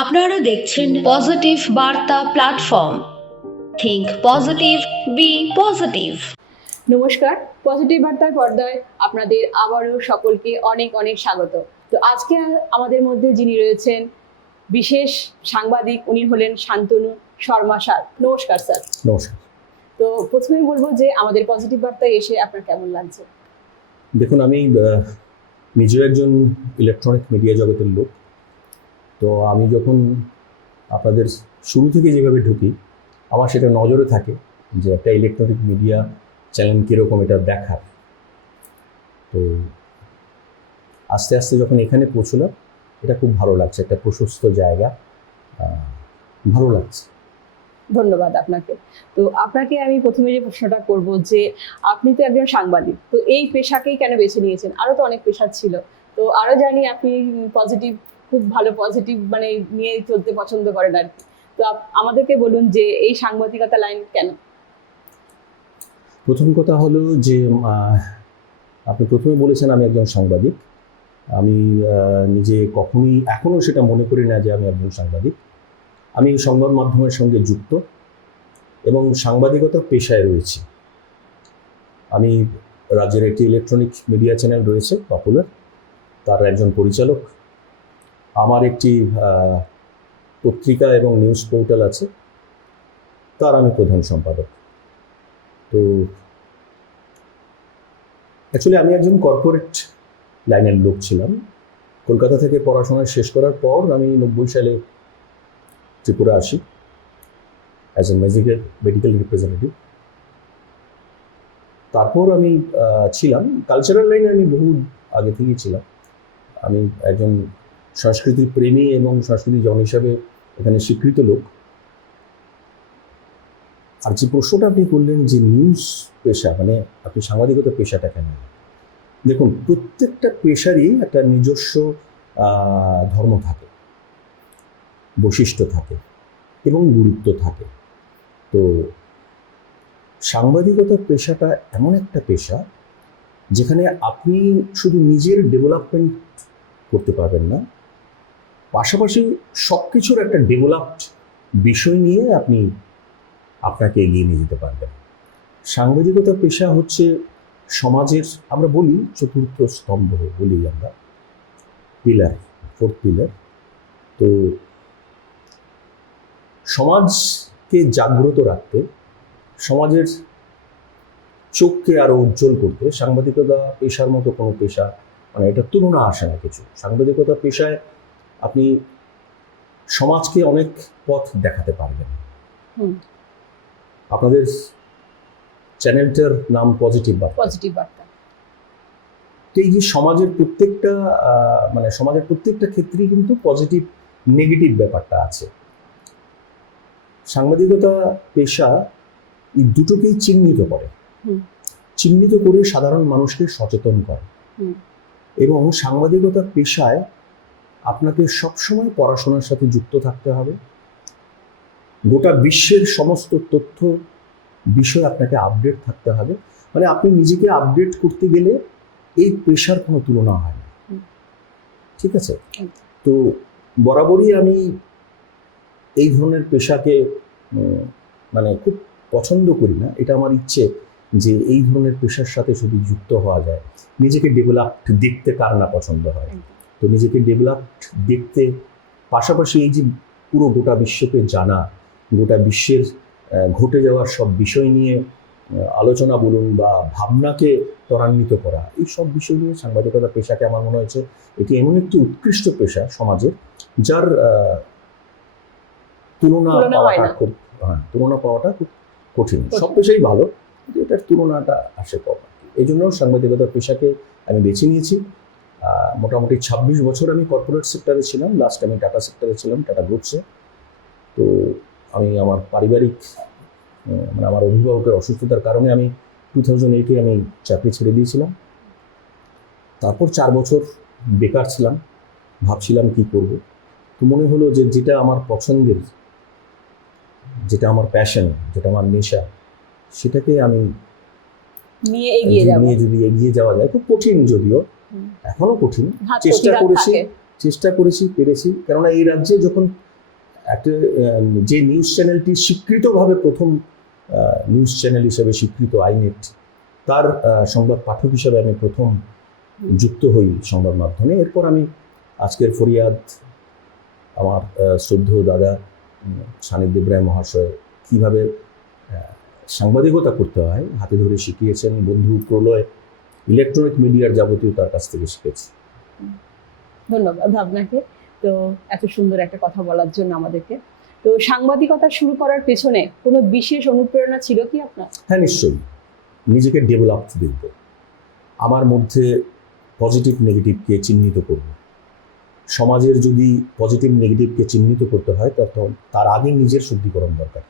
আপনারা দেখছেন পজিটিভ বার্তা platform. Think positive, be positive. নমস্কার, পজিটিভ বার্তার পর্দায় আপনাদের আবারও সকলকে অনেক অনেক স্বাগত। তো আজকে আমাদের মধ্যে যিনি রয়েছেন বিশেষ সাংবাদিক, উনি হলেন শান্তনু শর্মা স্যার। নমস্কার স্যার। নমস্কার। তো প্রথমে বলবো যে আমাদের পজিটিভ বার্তায় এসে আপনার কেমন লাগছে? দেখুন, আমি নিজেও একজন ইলেকট্রনিক মিডিয়া জগতের লোক। তো আমি যখন আপনাদের শুরু থেকে যেভাবে ঢুকি, আমার সেটা নজরে থাকে যে একটা ইলেকট্রনিক মিডিয়া চ্যানেল কীরকম এটা দেখার। তো আস্তে আস্তে যখন এখানে পৌঁছলাম, এটা খুব ভালো লাগছে, একটা প্রশস্ত জায়গা, ভালো লাগছে। ধন্যবাদ আপনাকে। তো আপনাকে আমি প্রথমে যে প্রশ্নটা করব যে আপনি তো একজন সাংবাদিক, তো এই পেশাকেই কেন বেছে নিয়েছেন? আরও তো অনেক পেশা ছিল, তো আরও জানি আপনি পজিটিভ, খুব ভালো পজিটিভ মানে নিয়ে চলতে পছন্দ করেন আর কি। তো আমাদেরকে বলুন যে এই সাংবাদিকতা লাইন কেন? প্রথম কথা হলো যে আপনি প্রথমে বলেছেন আমি একজন সাংবাদিক। আমি নিজে কখনোই এখনও সেটা মনে করি না যে আমি একজন সাংবাদিক। আমি সংবাদ মাধ্যমের সঙ্গে যুক্ত এবং সাংবাদিকতা পেশায় রয়েছি। আমি রাজ্যের একটি ইলেকট্রনিক মিডিয়া চ্যানেল রয়েছে পপুলার, তার একজন পরিচালক। আমার একটি পত্রিকা এবং নিউজ পোর্টাল আছে, তার আমি প্রধান সম্পাদক। তো অ্যাকচুয়ালি আমি একজন কর্পোরেট লাইনের লোক ছিলাম। কলকাতা থেকে পড়াশোনা শেষ করার পর আমি 90 সালে ত্রিপুরা আসি অ্যাজ এ মেডিকেল রিপ্রেজেন্টেটিভ। তারপর আমি ছিলাম কালচারাল লাইনে, আমি বহু আগে থেকেই ছিলাম। আমি একজন সংস্কৃতির প্রেমী এবং সংস্কৃতি জন হিসাবে এখানে স্বীকৃত লোক। আর যে প্রশ্নটা আপনি করলেন যে নিউজ পেশা, মানে আপনি সাংবাদিকতা পেশাটা কেন, দেখুন প্রত্যেকটা পেশারই একটা নিজস্ব ধর্ম থাকে, বৈশিষ্ট্য থাকে এবং গুরুত্ব থাকে। তো সাংবাদিকতা পেশাটা এমন একটা পেশা যেখানে আপনি শুধু নিজের ডেভেলপমেন্ট করতে পারবেন না, পাশাপাশি সব কিছুর একটা ডেভেলপড বিষয় নিয়ে আপনাকে এগিয়ে নিয়ে যেতে পারবেন। সাংবাদিকতা পেশা হচ্ছে সমাজের, আমরা বলি চতুর্থ স্তম্ভ বলি আমরা, পিলার, ফোর্থ পিলার। তো সমাজকে জাগ্রত রাখতে, সমাজের চোখকে আরো উজ্জ্বল করতে সাংবাদিকতা পেশার মতো কোনো পেশা, মানে এটা তুলনা আসে না কিছু। সাংবাদিকতা পেশায় আপনি সমাজকে অনেক পথ দেখাতে পারবেন। আপনাদের চ্যানেলটার নাম পজিটিভ বার্তা। পজিটিভ বার্তা। তো এই যে সমাজের প্রত্যেকটা ক্ষেত্রেই কিন্তু পজিটিভ নেগেটিভ ব্যাপারটা আছে। সাংবাদিকতা পেশা এই দুটোকেই চিহ্নিত করে, চিহ্নিত করে সাধারণ মানুষকে সচেতন করে। এবং সাংবাদিকতা পেশায় আপনাকে সবসময় পড়াশোনার সাথে যুক্ত থাকতে হবে। গোটা বিশ্বের সমস্ত তথ্য বিষয়ে আপনাকে আপডেট থাকতে হবে। মানে আপনি নিজেকে আপডেট করতে গেলে এই পেশার কোনো তুলনা হয় না, ঠিক আছে? তো বরাবরই আমি এই ধরনের পেশাকে মানে খুব পছন্দ করি না। এটা আমার ইচ্ছে যে এই ধরনের পেশার সাথে যদি যুক্ত হওয়া যায়, নিজেকে ডেভেলপড দেখতে কার না পছন্দ হয়। তো নিজেকে ডেভেলপড দেখতে পাশাপাশি এই যে পুরো গোটা বিশ্বকে জানা, গোটা বিশ্বের ঘটে যাওয়ার সব বিষয় নিয়ে আলোচনা বলুন বা ভাবনাকে ত্বরান্বিত করা, এই সব বিষয় নিয়ে সাংবাদিকতা পেশাকে আমার মনে হয়েছে এটি এমন একটি উৎকৃষ্ট পেশা সমাজে, যার তুলনা পাওয়াটা খুব কঠিন। সব পেশাই ভালো, কিন্তু এটার তুলনাটা আসে কম। এই জন্য সাংবাদিকতা পেশাকে আমি বেছে নিয়েছি। মোটামুটি 26 বছর আমি কর্পোরেট সেক্টরে ছিলাম। লাস্ট আমি টাটা সেক্টরে ছিলাম, টাটা গ্রুপসে। তো আমি আমার পারিবারিক মানে আমার অভিভাবকের অসুস্থতার কারণে আমি 2008-এ আমি চাকরি ছেড়ে দিয়েছিলাম। তারপর 4 বছর বেকার ছিলাম, ভাবছিলাম কি করব। তো মনে হলো যে যেটা আমার পছন্দের, যেটা আমার প্যাশন, যেটা আমার নেশা, সেটাকে আমি নিয়ে যদি এগিয়ে যাওয়া যায়, খুব কঠিন, যদিও এখনো কঠিন, চেষ্টা করেছি। চেষ্টা করেছি, পেরেছি। কেননা এই রাজ্যে যখন একটা যে নিউজ চ্যানেলটি স্বীকৃতভাবে প্রথম নিউজ চ্যানেল হিসেবে স্বীকৃত আইনেট, তার সংবাদ পাঠক হিসেবে আমি প্রথম যুক্ত হই সংবাদ মাধ্যমে। এরপর আমি আজকের ফরিয়াদ, আমার শ্রদ্ধেয় দাদা সানিধ্য ইব্রাহিম মহাশয় কীভাবে সাংবাদিকতা করতে হয় হাতে ধরে শিখিয়েছেন, বন্ধু প্রলয় ইলেকট্রনিক মিডিয়ার যাবতীয় তার কাছ থেকে শিখেছি। ধন্যবাদ আপনাকে তো এত সুন্দর একটা কথা বলার জন্য আমাদেরকে। তো সাংবাদিকতা শুরু করার পেছনে কোনো বিশেষ অনুপ্রেরণা ছিল কি আপনার? হ্যাঁ, নিশ্চয়ই। নিজেকে ডেভেলপ দেখব, আমার মধ্যে পজিটিভ নেগেটিভকে চিহ্নিত করব। সমাজের যদি পজিটিভ নেগেটিভকে চিহ্নিত করতে হয় তখন তার আগে নিজের শুদ্ধিকরণ দরকার।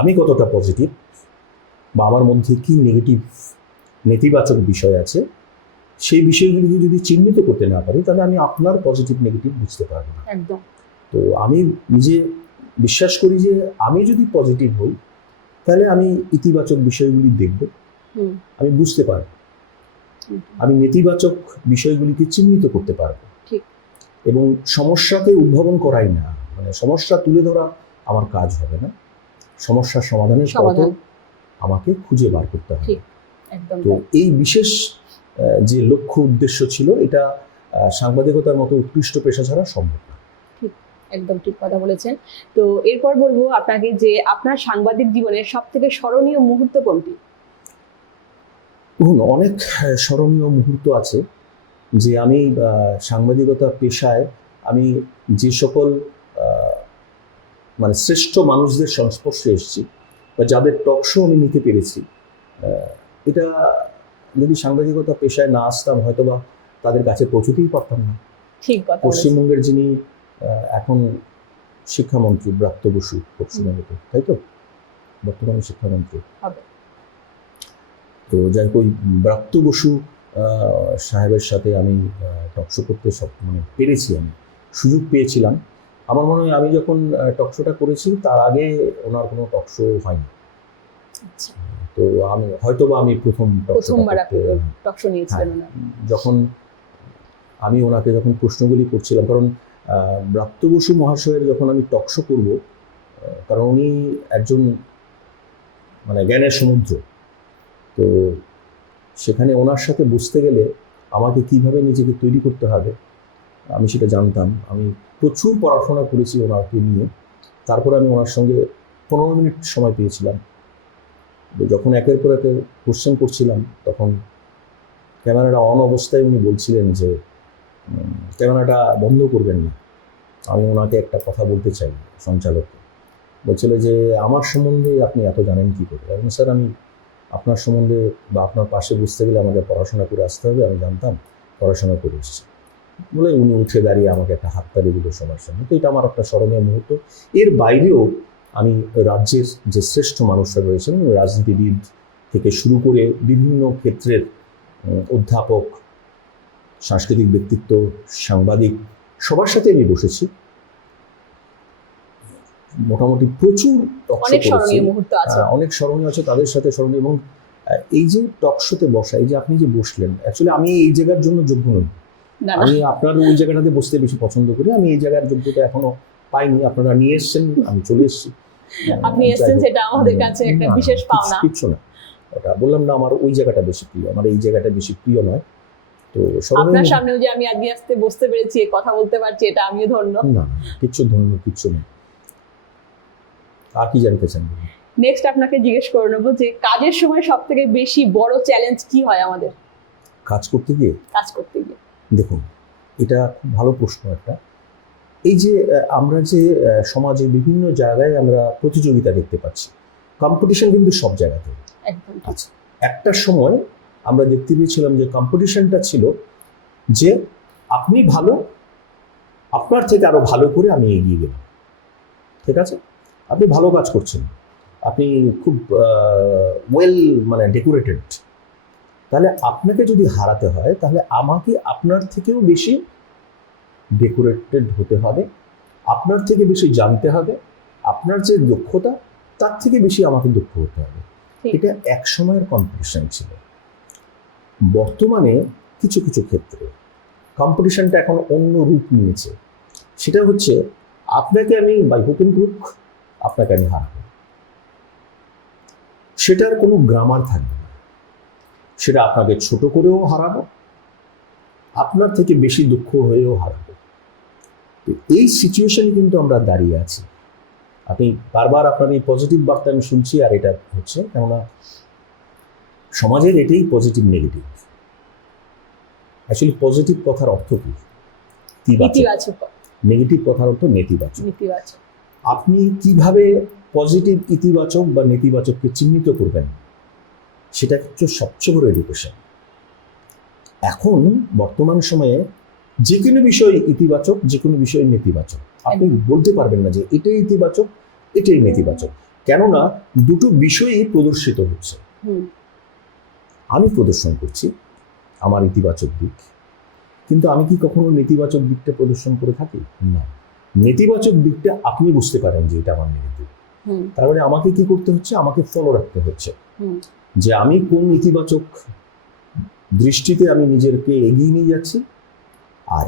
আমি কতটা পজিটিভ বা আমার মধ্যে কি নেগেটিভ নেতিবাচক বিষয় আছে, সেই বিষয়গুলিকে যদি চিহ্নিত করতে না পারি তাহলে আমি আপনার পজিটিভ নেগেটিভ বুঝতে পারবো না। একদম। তো আমি নিজে বিশ্বাস করি যে আমি যদি পজিটিভ হই তাহলে আমি ইতিবাচক বিষয়গুলি দেখব, আমি বুঝতে পারব, আমি নেতিবাচক বিষয়গুলিকে চিহ্নিত করতে পারবো। ঠিক। এবং সমস্যাকে উদ্ভাবন করাই না, মানে সমস্যা তুলে ধরা আমার কাজ হবে না, সমস্যার সমাধানের পথ আমাকে খুঁজে বার করতে হবে। একদম। তো এই বিশেষ যে লক্ষ্য উদ্দেশ্য ছিল, এটা সাংবাদিকতার মতো উৎকৃষ্ট পেশা ছাড়া সম্ভব না। ঠিক, একদম ঠিক কথা বলেছেন। তো এরপর বলবো আপনাকে যে আপনার সাংবাদিক জীবনের সব থেকে স্মরণীয় মুহূর্ত কোনটি? অনেক স্মরণীয় মুহূর্ত আছে যে আমি সাংবাদিকতা পেশায় আমি যে সকল মানে শ্রেষ্ঠ মানুষদের সংস্পর্শে এসেছি বা যাদের টক শো আমি নিতে পেরেছি, এটা যদি সাংবাদিকতা পেশায় না আসতাম হয়তো বা তাদের কাছে পৌঁছতেই পারতাম না। ঠিক কথা। পশ্চিমবঙ্গের যিনি এখন শিক্ষামন্ত্রী ব্রাত্য বসু, পশ্চিমবঙ্গে, তাই তো বর্তমানে শিক্ষামন্ত্রী, তো যাই হোক ওই ব্রাত্য বসু সাহেবের সাথে আমি টকশো করতে মানে পেরেছি, আমি সুযোগ পেয়েছিলাম। আমার মনে হয় আমি যখন টকশোটা করেছি তার আগে ওনার কোনো টকশো হয়নি। তো আমি হয়তো বা আমি প্রথমবার টকশো নিয়েছিলেন। যখন আমি ওনাকে যখন প্রশ্নগুলি করছিলাম, কারণ ব্রাত্য বসু মহাশয়ের যখন আমি টকশো করব, কারণ উনি একজন মানে জ্ঞানের সমুদ্র, তো সেখানে ওনার সাথে বসতে গেলে আমাকে কিভাবে নিজেকে তৈরি করতে হবে আমি সেটা জানতাম। আমি প্রচুর পড়াশোনা করেছি ওনাকে নিয়ে, তারপরে আমি ওনার সঙ্গে 15 মিনিট সময় পেয়েছিলাম। যখন একের পর একে কোশ্চেন করছিলাম তখন ক্যামেরাটা অন অবস্থায় উনি বলছিলেন যে ক্যামেরাটা বন্ধ করবেন না। আমি ওনাকে একটা কথা বলতে চাই, সঞ্চালককে বলছিল যে আমার সম্বন্ধে আপনি এত জানেন কী করে? এবং স্যার আমি আপনার সম্বন্ধে বা আপনার পাশে বুঝতে গেলে আমাকে পড়াশোনা করে আসতে হবে, আমি জানতাম, পড়াশোনা করে এসেছি বলে উনি উঠে দাঁড়িয়ে আমাকে একটা হাততালি দিল সবার সঙ্গে। তো এটা আমার একটা স্মরণীয় মুহূর্ত। এর বাইরেও আমি রাজ্যের যে শ্রেষ্ঠ মানুষরা রয়েছেন, রাজনীতিবিদ থেকে শুরু করে বিভিন্ন ক্ষেত্রের অধ্যাপক, সাংস্কৃতিক ব্যক্তিত্ব, সাংবাদিক, সবার সাথে আমি বসেছি। মোটামুটি প্রচুর অনেক স্মরণীয় মুহূর্ত আছে, অনেক স্মরণীয় আছে তাদের সাথে স্মরণীয়। এবং এই যে টক শোতে বসা, এই যে আপনি যে বসলেন, অ্যাকচুয়ালি আমি এই জায়গার জন্য যোগ্য নই। আমি আপনার ওই জায়গাটাতে বসতে বেশি পছন্দ করি, আমি এই জায়গার যোগ্যতা এখনো পাইনি। আপনারা নিয়ে এসছেন, আমি চলে এসেছি। আপনি এসেছেন, সেটা আমাদের কাছে একটা বিশেষ পাওনা। কিছু না, ওটা বললাম না, আমার ওই জায়গাটা বেশি প্রিয়, আমার এই জায়গাটা বেশি প্রিয় নয়। তো আপনার সামনেও যে আমি আজকে আসতে বসতে পেরেছি, কথা বলতে পারছি, এটা আমিও ধন্য। না, কিচ্ছু ধন্য কিচ্ছু নেই। আর কি জানতে চান? নেক্সট আপনাকে জিজ্ঞেস করে নেবো যে কাজের সময় সব থেকে বেশি বড় চ্যালেঞ্জ কি হয় আমাদের কাজ করতে গিয়ে? দেখুন, এটা খুব ভালো প্রশ্ন একটা। এই যে আমরা যে সমাজে বিভিন্ন জায়গায় আমরা প্রতিযোগিতা দেখতে পাচ্ছি, কম্পিটিশন কিন্তু সব জায়গাতে আছে। একটা সময় আমরা দেখতে পেয়েছিলাম যে কম্পিটিশনটা ছিল যে আপনি ভালো, আপনার থেকে আরো ভালো করে আমি এগিয়ে গেলাম, ঠিক আছে? আপনি ভালো কাজ করছেন, আপনি খুব ওয়েল মানে ডেকোরেটেড, তাহলে আপনাকে যদি হারাতে হয় তাহলে আমাকে আপনার থেকেও বেশি ডেকোরেটেড হতে হবে, আপনার থেকে বেশি জানতে হবে, আপনার যে দক্ষতা তার থেকে বেশি আমাকে দক্ষ হতে হবে। এটা এক সময়ের কম্পিটিশন ছিল। বর্তমানে কিছু কিছু ক্ষেত্রে কম্পিটিশনটা এখন অন্য রূপ নিয়েছে। সেটা হচ্ছে আপনাকে আমি বাই হুক এন্ড ক্রুক আপনাকে আমি হারাবো, সেটার কোনো গ্রামার থাকবে না। সেটা আপনাকে ছোট করেও হারাবো, আপনার থেকে বেশি দুঃখ হয়েও হারাবো। তো এই সিচুয়েশনে কিন্তু আমরা দাঁড়িয়ে আছি। আপনি বারবার আপনার এই পজিটিভ বার্তা আমি শুনছি, আর এটা হচ্ছে কেননা সমাজের এটাই পজিটিভ নেগেটিভ। অ্যাকচুয়ালি পজিটিভ কথার অর্থ কি? ইতিবাচক। নেগেটিভ কথার অর্থ নেতিবাচক। নেতিবাচক। আপনি কিভাবে পজিটিভ, ইতিবাচক বা নেতিবাচককে চিহ্নিত করবেন, সেটা হচ্ছে সবচেয়ে বড় এডুকেশন। এখন বর্তমান সময়ে যে কোনো বিষয় ইতিবাচক, যে কোনো বিষয় নেতিবাচক। আপনি বলতে পারবেন না যে এটাই ইতিবাচক, এটাই নেতিবাচক, কেননা দুটো বিষয়ই প্রদর্শিত হচ্ছে। আমি প্রদর্শন করছি আমার ইতিবাচক দিক, কিন্তু আমি কি কখনো নেতিবাচক দিকটা প্রদর্শন করে থাকি? না। নেতিবাচক দিকটা আপনি বুঝতে পারেন যে এটা আমার নেগেটিভ, তার মানে আমাকে কি করতে হচ্ছে? আমাকে ফলো রাখতে হচ্ছে যে আমি কোন ইতিবাচক দৃষ্টিতে আমি নিজেকে এগিয়ে নিয়ে যাচ্ছি, আর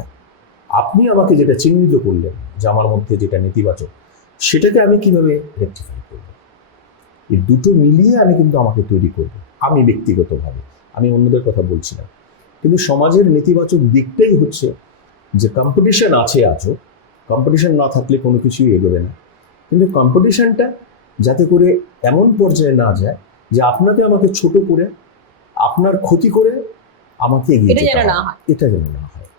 আপনি আমাকে যেটা চিহ্নিত করলেন যে আমার মধ্যে যেটা নেতিবাচক, সেটাকে আমি কিভাবে রেকটিফাই করব। এই দুটো মিলিয়ে আমি কিন্তু আমাকে তৈরি করব, আমি ব্যক্তিগতভাবে, আমি অন্যদের কথা বলছি না। কিন্তু সমাজের নেতিবাচক দিকটাই হচ্ছে যে কম্পিটিশন আছে, আজও কম্পিটিশন না থাকলে কোনো কিছুই এগোবে না। কিন্তু কম্পিটিশনটা যাতে করে এমন পর্যায়ে না যায় যে আপনাকে আমাকে ছোট করে, আপনার ক্ষতি করে আমাকে এগিয়ে যেতে হয়, এটা যেন না হয়।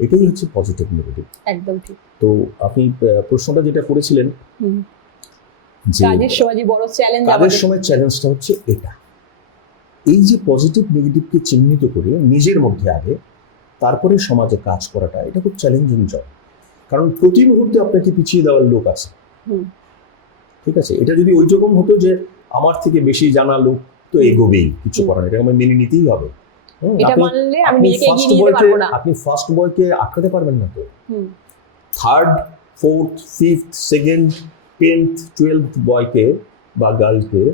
এটাই হচ্ছে পজিটিভ নেগেটিভ। একদম ঠিক। তো আপনি প্রশ্নটা যেটা করেছিলেন যে কাজের সময় যে বড় চ্যালেঞ্জ, কাজের সময় চ্যালেঞ্জটা হচ্ছে এটা, এই যে পজিটিভ নেগেটিভকে চিহ্নিত করে নিজের মধ্যে আগে, তারপরে সমাজে কাজ করাটা, এটা খুব চ্যালেঞ্জিং জব। কারণ প্রতি মুহূর্তে আপনাকে পিছিয়ে দেওয়ার লোক আছে। ঠিক আছে, এটা যদি ওই রকম হতো যে আমার থেকে বেশি জানা লোক তো এগোবেই, কিছু করার নেই, এটা আমার মেনে নিতেই হবে। আপনি ফার্স্ট বয়কে আটকাতে পারবেন না তো। Third, fourth, fifth, second, 10th, 12th বয়কে বা গার্লকে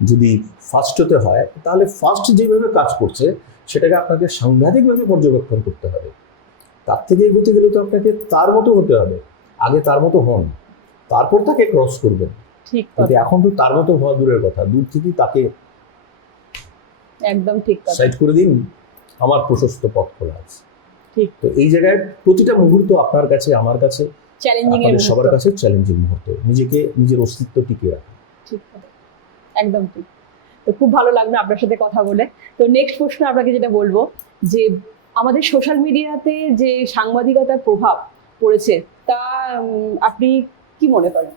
যদি ফার্স্ট হতে হয়, তাহলে ফার্স্ট যেভাবে কাজ করছে সেটাকে আপনাকে সাংঘাতিকভাবে পর্যবেক্ষণ করতে হবে। তার থেকে এগোতে গেলে তো আপনাকে তার মতো হতে হবে। আগে তার মতো হন, তারপর তাকে ক্রস করবেন। কিন্তু এখন তো তার মতো হওয়া দূরের কথা, দূর থেকেই তাকে একদম ঠিক সাইড করে দিন, আমার প্রশস্ত পথ খোলা আছে। ঠিক। তো এই জায়গায় প্রতিটা মুহূর্ত আপনার কাছে, আমার কাছে, চ্যালেঞ্জিং, সবার কাছে চ্যালেঞ্জিং মুহূর্ত। নিজেকে, নিজের অস্তিত্ব টিকিয়ে রাখা। ঠিক, একদম ঠিক। তো খুব ভালো লাগলো আপনার সাথে কথা বলে। তো নেক্সট প্রশ্ন আপনাকে যেটা বলবো, যে আমাদের সোশ্যাল মিডিয়াতে যে সাংবাদিকতার প্রভাব পড়েছে, তা আপনি কি মনে করেন?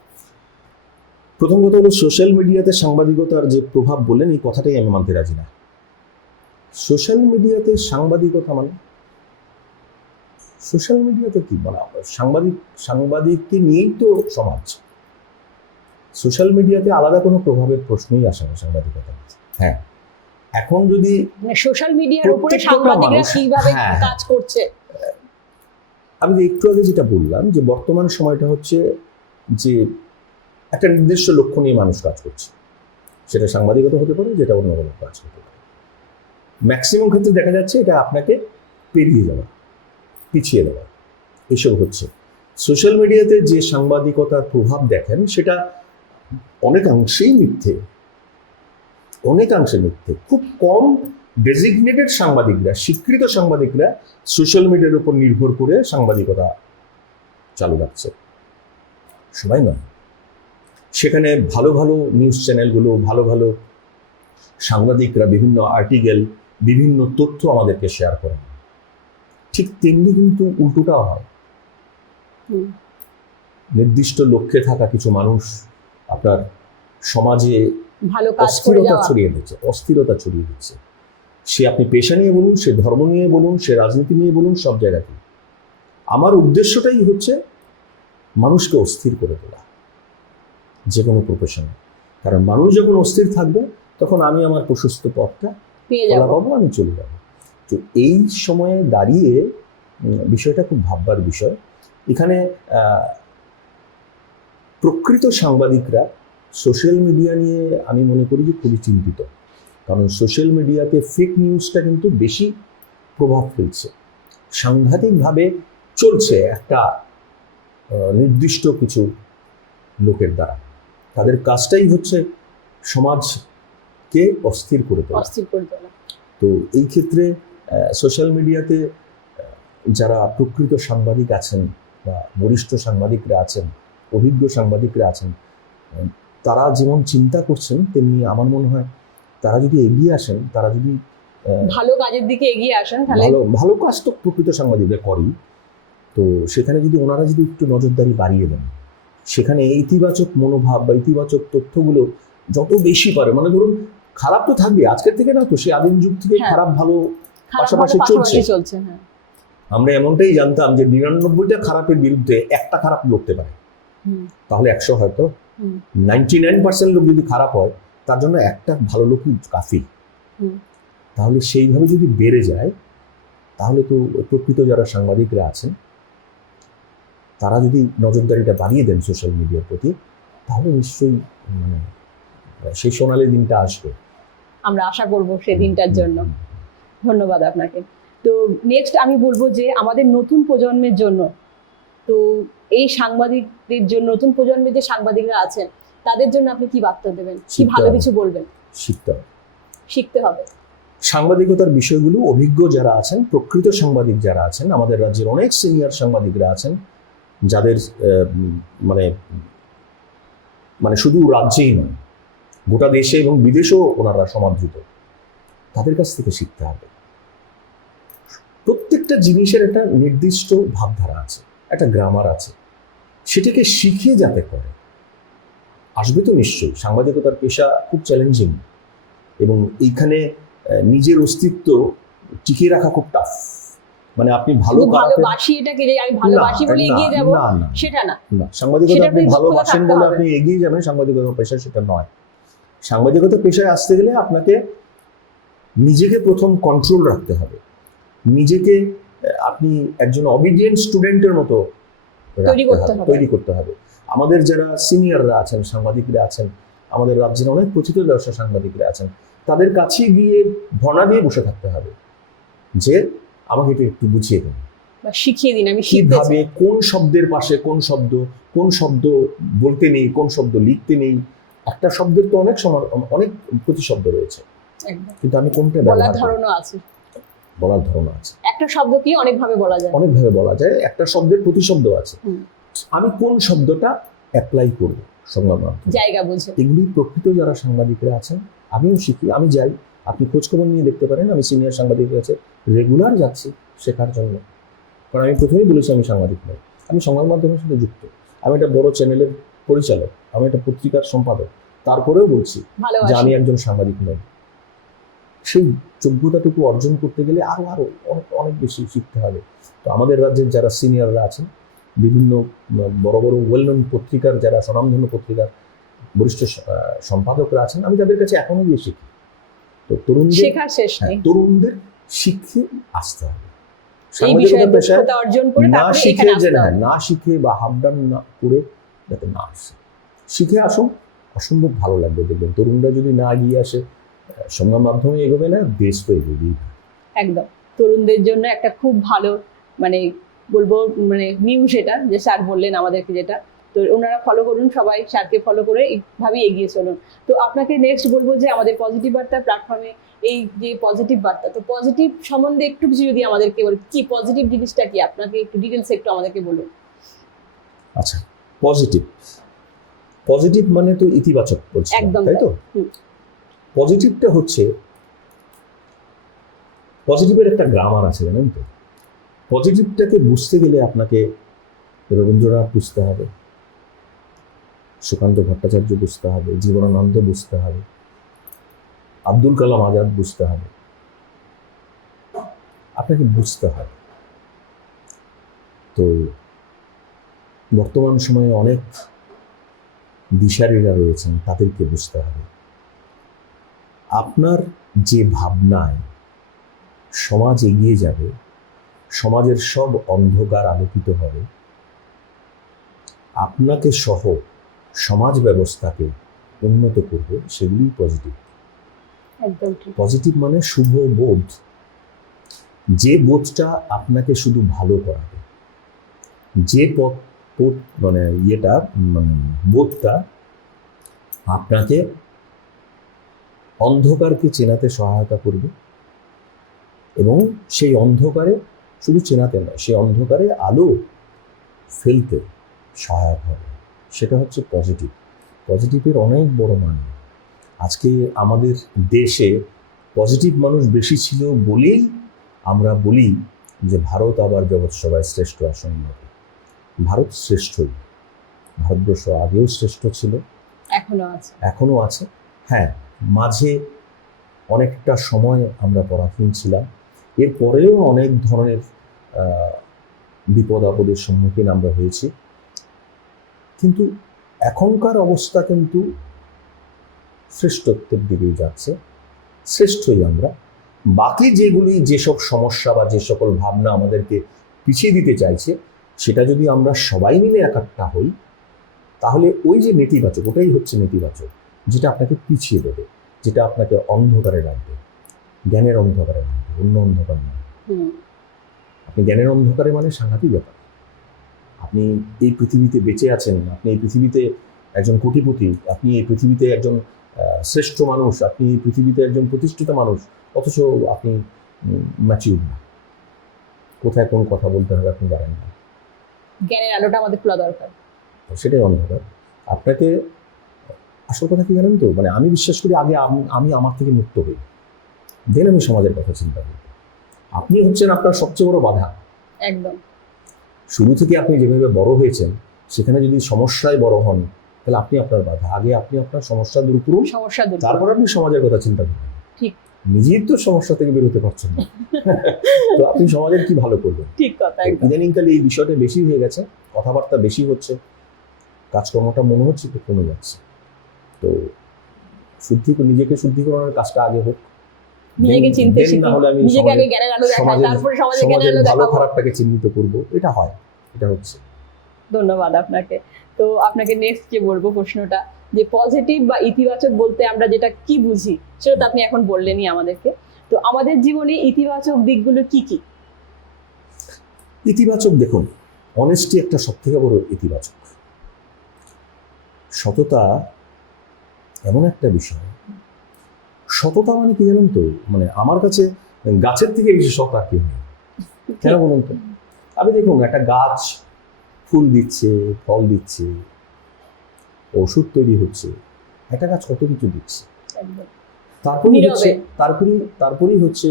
প্রথম কথা হলো, সোশ্যাল মিডিয়াতে সাংবাদিকতার যে প্রভাব বললেন, এই কথাটাই আমি মানতে রাজি না। সোশ্যাল মিডিয়াতে সাংবাদিকতা মানে, সোশ্যাল মিডিয়াতে কি বলা, সাংবাদিককে নিয়েই তো সমাজ। সোশ্যাল মিডিয়াতে আলাদা কোনো প্রভাবের প্রশ্নই আসে না সাংবাদিকতা। হ্যাঁ, এখন যদি সোশ্যাল মিডিয়ার উপরে সাংবাদিকরা কিভাবে কাজ করছে, আমি একটু আগে যেটা বললাম যে বর্তমান সময়টা হচ্ছে যে একটা নির্দিষ্ট লক্ষ্য নিয়ে মানুষ কাজ করছে, সেটা সাংবাদিকতা হতে পারে, যেটা অন্য কোনো কাজ হতে পারে। ম্যাক্সিমাম ক্ষেত্রে দেখা যাচ্ছে এটা আপনাকে পেরিয়ে যাওয়া, পিছিয়ে দেওয়া, এসব হচ্ছে। সোশ্যাল মিডিয়াতে যে সাংবাদিকতার প্রভাব দেখেন, সেটা অনেকাংশেই মিথ্যে, অনেকাংশে মিথ্যে। খুব কম ডেজিগনেটেড সাংবাদিকরা, স্বীকৃত সাংবাদিকরা সোশ্যাল মিডিয়ার উপর নির্ভর করে সাংবাদিকতা চালু রাখছে, সবাই নয়। সেখানে ভালো ভালো নিউজ চ্যানেলগুলো, ভালো ভালো সাংবাদিকরা বিভিন্ন আর্টিকেল, বিভিন্ন তথ্য আমাদেরকে শেয়ার করেন। ঠিক তেমনি কিন্তু উল্টোটাও হয়। নির্দিষ্ট লক্ষ্যে থাকা কিছু মানুষ আপনার সমাজে অস্থিরতা ছড়িয়ে দিচ্ছে। সে আপনি পেশা নিয়ে বলুন, সে ধর্ম নিয়ে বলুন, সে রাজনীতি নিয়ে বলুন, সব জায়গাতে আমার উদ্দেশ্যটাই হচ্ছে মানুষকে অস্থির করে তোলা, যে কোনো প্রফেশনে। কারণ মানুষ যখন অস্থির থাকবে, তখন আমি আমার প্রশস্ত পথটা পাবো, আমি চলে যাবো। তো এই সময়ে দাঁড়িয়ে বিষয়টা খুব ভাববার বিষয়। এখানে প্রকৃত সাংবাদিকরা সোশ্যাল মিডিয়া নিয়ে আমি মনে করি যে খুবই চিন্তিত। কারণ সোশ্যাল মিডিয়াতে ফেক নিউজটা কিন্তু বেশি প্রভাব ফেলছে। সাংঘাতিকভাবে চলছে একটা নির্দিষ্ট কিছু লোকের দ্বারা। তাদের কাজটাই হচ্ছে সমাজকে অস্থির করে তোলা। তো এই ক্ষেত্রে সোশ্যাল মিডিয়াতে যারা প্রকৃত সাংবাদিক আছেন বা বরিষ্ঠ সাংবাদিকরা আছেন, অভিজ্ঞ সাংবাদিকরা আছেন, তারা যেমন চিন্তা করছেন তেমনি আমার মনে হয় তারা যদি এগিয়ে আসেন, তারা যদি ভালো কাজের দিকে এগিয়ে আসেন, তাহলে ভালো কাজ তো প্রকৃত সাংবাদিকরা করেই। তো সেখানে যদি ওনারা যদি একটু নজরদারি বাড়িয়ে দেন, সেখানে ইতিবাচক মনোভাব বা ইতিবাচক তথ্যগুলো যত বেশি পারে, মানে ধরুন খারাপ তো থাকবে, আজকের থেকে না তো, সে আদিম যুগ থেকে খারাপ ভালো পাশাপাশি চলছে। আমরা এমনটাই জানতাম যে 99টা খারাপের বিরুদ্ধে একটা খারাপ লড়তে পারে, তাহলে 100 হয়তো 99% লোক যদি খারাপ হয় তার জন্য একটা ভালো লোকই কাফি। তাহলে সেইভাবে যদি বেড়ে যায়, তাহলে তো প্রকৃত যারা সাংবাদিকরা আছেন তারা যদি নজরদারিটা বাড়িয়ে দেন সোশ্যাল মিডিয়ার প্রতি, তাহলে নিশ্চয়ই মানে সেই সোনালি দিনটা আসবে। আমরা আশা করব সেই দিনটার জন্য। ধন্যবাদ আপনাকে। তো নেক্সট আমি বলবো যে আমাদের নতুন প্রজন্মের জন্য, তো এই সাংবাদিকদের জন্য, নতুন প্রজন্মের যে সাংবাদিকরা আছেন তাদের জন্য আপনি কি বার্তা দেবেন, কি ভালো কিছু বলবেন? শিখতে হবে সাংবাদিকতার বিষয়গুলো। অভিজ্ঞ যারা আছেন, প্রকৃত সাংবাদিক যারা আছেন, আমাদের রাজ্যের অনেক সিনিয়র সাংবাদিকরা আছেন যাদের মানে মানে শুধু রাজ্যেই নয়, গোটা দেশে এবং বিদেশেও ওনারা সমাদৃত। তাদের কাছ থেকে শিখতে হবে। প্রত্যেকটা জিনিসের একটা নির্দিষ্ট ভাবধারা আছে, একটা গ্রামার আছে, সেটাকে শিখে যাতে করে আসবে তো নিশ্চয়ই। সাংবাদিকতার পেশা খুব চ্যালেঞ্জিং এবং এইখানে নিজের অস্তিত্ব টিকিয়ে রাখা খুব টাফ। মানে আপনি ভালোবাসি এটাকে যে আমি ভালোবাসি বলে এগিয়ে যাব সেটা না। সাংবাদিকতা আপনি ভালোবাসেন বলে আপনি এগিয়ে যাবেন সাংবাদিকতা পেশা, সেটা নয়। সাংবাদিকতা পেশায় আসতে গেলে আপনাকে নিজেকে প্রথম কন্ট্রোল রাখতে হবে। নিজেকে আপনি একজন অবিডিয়েন্ট স্টুডেন্টের মতো তৈরি করতে হবে। আমাদের যারা সিনিয়ররা আছেন, সাংবাদিকরা আছেন, আমাদের রাজ্যের অনেক প্রথিতযশা সাংবাদিকরা আছেন, তাদের কাছে গিয়ে ধর্ণা দিয়ে বসে থাকতে হবে যে আমাকে এটা একটু বুঝিয়ে দিন বা শিখিয়ে দিন, আমি কিভাবে কোন শব্দের পাশে কোন শব্দ বলতে নেই, কোন শব্দ লিখতে নেই। একটা শব্দের তো অনেক প্রতিশব্দ রয়েছে, কিন্তু আমি কোনটা বলার ধারণা আছে। একটা শব্দ কি অনেকভাবে বলা যায়, একটা শব্দের প্রতিশব্দ আছে। আমি কোন শব্দটা অ্যাপ্লাই করবো সংবাদ মাধ্যমে, জায়গা বুঝে। এগুলি প্রকৃত যারা সাংবাদিকরা আছেন, আমিও শিখি, আমি যাই, আপনি খোঁজখবর নিয়ে দেখতে পারেন। আমি সিনিয়র সাংবাদিকের কাছে রেগুলার যাচ্ছি শেখার জন্য, কারণ আমি প্রথমেই বলেছি আমি সাংবাদিক নই, আমি সংবাদ মাধ্যমের সাথে যুক্ত। আমি একটা বড় চ্যানেলের পরিচালক, আমি একটা পত্রিকার সম্পাদক, তারপরেও বলছি যে আমি একজন সাংবাদিক নই। সেই যোগ্যতাটুকু অর্জন করতে গেলে আরো অনেক বেশি শিখতে হবে। তো আমাদের রাজ্যের যারা সিনিয়ররা আছেন, বিভিন্ন বড় বড় ওয়েল নোন পত্রিকার যারা স্বনামধন্য পত্রিকার বরিষ্ঠ সম্পাদকরা আছেন, আমি তাদের কাছে এখনো গিয়ে শিখি। তো তরুণদের শিখে আসতে হবে। না শিখে বা হাফডান না করে যাতে না আসে, শিখে আসুন, অসম্ভব ভালো লাগবে। দেখবেন তরুণরা যদি না এগিয়ে আসে, সংবাদ মাধ্যমে এগোবে না, দেশ তো এগোবেই। একদম তরুণদের জন্য একটা খুব ভালো বলবো নিউজ এটা যে স্যার বললেন আমাদেরকে, যেটা তো ওনারা ফলো করুন, সবাই স্যারকে ফলো করে এইভাবেই এগিয়ে চলুন। তো আপনাকে নেক্সট বলবো যে আমাদের পজিটিভ বার্তা প্ল্যাটফর্মে এই যে পজিটিভ বার্তা, তো পজিটিভ সম্বন্ধে একটু কিছু যদি আমাদেরকে বলেন, কি পজিটিভ জিনিসটা কি, আপনাকে একটু ডিটেলস একটু আমাদেরকে বলুন। আচ্ছা, পজিটিভ মানে তো ইতিবাচক বলছি, তাই তো? পজিটিভটা হচ্ছে, পজিটিভের একটা গ্রামার আছে জানেন তো। পজিটিভটাকে বুঝতে গেলে আপনাকে রবীন্দ্রনাথ বুঝতে হবে, সুকান্ত ভট্টাচার্য বুঝতে হবে, জীবনানন্দ বুঝতে হবে, আব্দুল কালাম আজাদ বুঝতে হবে, আপনাকে বুঝতে হবে। তো বর্তমান সময়ে অনেক দিশারীরা রয়েছেন, তাদেরকে বুঝতে হবে। আপনার যে ভাবনায় সমাজ এগিয়ে যাবে, সমাজের সব অন্ধকার আলোকিত হবে, আপনাকে সহ সমাজ ব্যবস্থাকে উন্নত করবে, সেগুলি পজিটিভ। একদম ঠিক। পজিটিভ মানে শুভ বোধ, যে বোধটা আপনাকে শুধু ভালো করাবে, যে পথ মানে ইয়েটা মানে বোধটা আপনাকে অন্ধকারকে চেনাতে সহায়তা করবে এবং সেই অন্ধকারে শুধু চেনাতে নয়, সেই অন্ধকারে আলো ফেলতে সহায়ক হবে, সেটা হচ্ছে পজিটিভ। পজিটিভের অনেক বড় মানে। আজকে আমাদের দেশে পজিটিভ মানুষ বেশি ছিল বলেই আমরা বলি যে ভারত আবার জগৎ সভায় শ্রেষ্ঠ আসন হবে। ভারত শ্রেষ্ঠই, ভারতবর্ষ আগেও শ্রেষ্ঠ ছিল, এখনো আছে। হ্যাঁ, মাঝে অনেকটা সময় আমরা পরাধীন ছিলাম, এরপরেও অনেক ধরনের বিপদ আপদের সম্মুখীন আমরা হয়েছি, কিন্তু এখনকার অবস্থা কিন্তু শ্রেষ্ঠত্বের দিকেই যাচ্ছে, শ্রেষ্ঠই আমরা। বাকি যেসব সমস্যা বা যে সকল ভাবনা আমাদেরকে পিছিয়ে দিতে চাইছে, সেটা যদি আমরা সবাই মিলে একাত্তা হই, তাহলে ওই যে নেতিবাচক, ওটাই হচ্ছে নেতিবাচক, যেটা আপনাকে পিছিয়ে দেবে, যেটা আপনাকে অন্ধকারে রাখবে, জ্ঞানের অন্ধকারে রাখবে, অন্য অন্ধকার নয়। আপনি জ্ঞানের অন্ধকারে মানে সাংঘাতিক ব্যাপার। আপনি এই পৃথিবীতে বেঁচে আছেন, আপনি এই পৃথিবীতে একজন কোটিপতি, আপনি এই পৃথিবীতে একজন শ্রেষ্ঠ মানুষ, আপনি এই পৃথিবীতে একজন প্রতিষ্ঠিত মানুষ, অথচ আপনি ম্যাচিউর না। কোথায় কোন কথা বলতে হবে আপনি জানেন না। জ্ঞানের আলোটা আমাদের খোলা দরকার, সেটাই অন্ধকার। আপনাকে আসল কথা কি জানেন তো, মানে আমি বিশ্বাস করি আগে আমি আমার থেকে মুক্ত হই, দেন আমি সমাজের কথা চিন্তা করি। আপনি হচ্ছেন আপনার সবচেয়ে বড় বাধা। একদম। শুরু থেকে আপনি যেভাবে বড় হয়েছেন, সেখানে যদি সমস্যায় বড় হন, তাহলে আপনি আপনার বাধা। আগে আপনি আপনার সমস্যা দূর করুন, তারপর আপনি সমাজের কথা চিন্তা করুন। ঠিক। নিজেই তো সমস্যা থেকে বেরোতে পারছেন না, তো আপনি সমাজের কি ভালো করবেন? ঠিক কথা। ইদানিংকালে এই বিষয়টা বেশি হয়ে গেছে, কথাবার্তা বেশি হচ্ছে, কাজকর্মটা মনে হচ্ছে একটু কমে যাচ্ছে। তো নিজেকে শুদ্ধিকরণের কাজটা আগে হোক, নিজেকে চিনতে শিখি, না হলে আমি নিজেকে আগে জ্ঞানের আলো দেখাই, তারপরে সমাজে জ্ঞানের আলো ভালো দেখাবো, খারাপটাকে চিহ্নিত করব। এটা হয়, এটা হচ্ছে। ধন্যবাদ আপনাকে। তো আপনাকে নেক্সট যে বলবো প্রশ্নটা, যে পজিটিভ বা ইতিবাচক বলতে আমরা যেটা কি বুঝি, সেটা তো আপনি এখন বললেনই আমাদেরকে। তো আমাদের জীবনে ইতিবাচক দিকগুলো কি কি? ইতিবাচক দেখুন, অনেস্টি একটা সবথেকে বড় ইতিবাচক। সততা এমন একটা বিষয়, সততা মানে কি জানেন তো, মানে আমার কাছে গাছের থেকে বেশি সৎ আর কেউ নেই। কেন বলুন তো? আপনি দেখুন, একটা গাছ ফুল দিচ্ছে, ফল দিচ্ছে, ওষুধ তৈরি হচ্ছে, একটা গাছ কত কিছু দিচ্ছে। তারপরেই হচ্ছে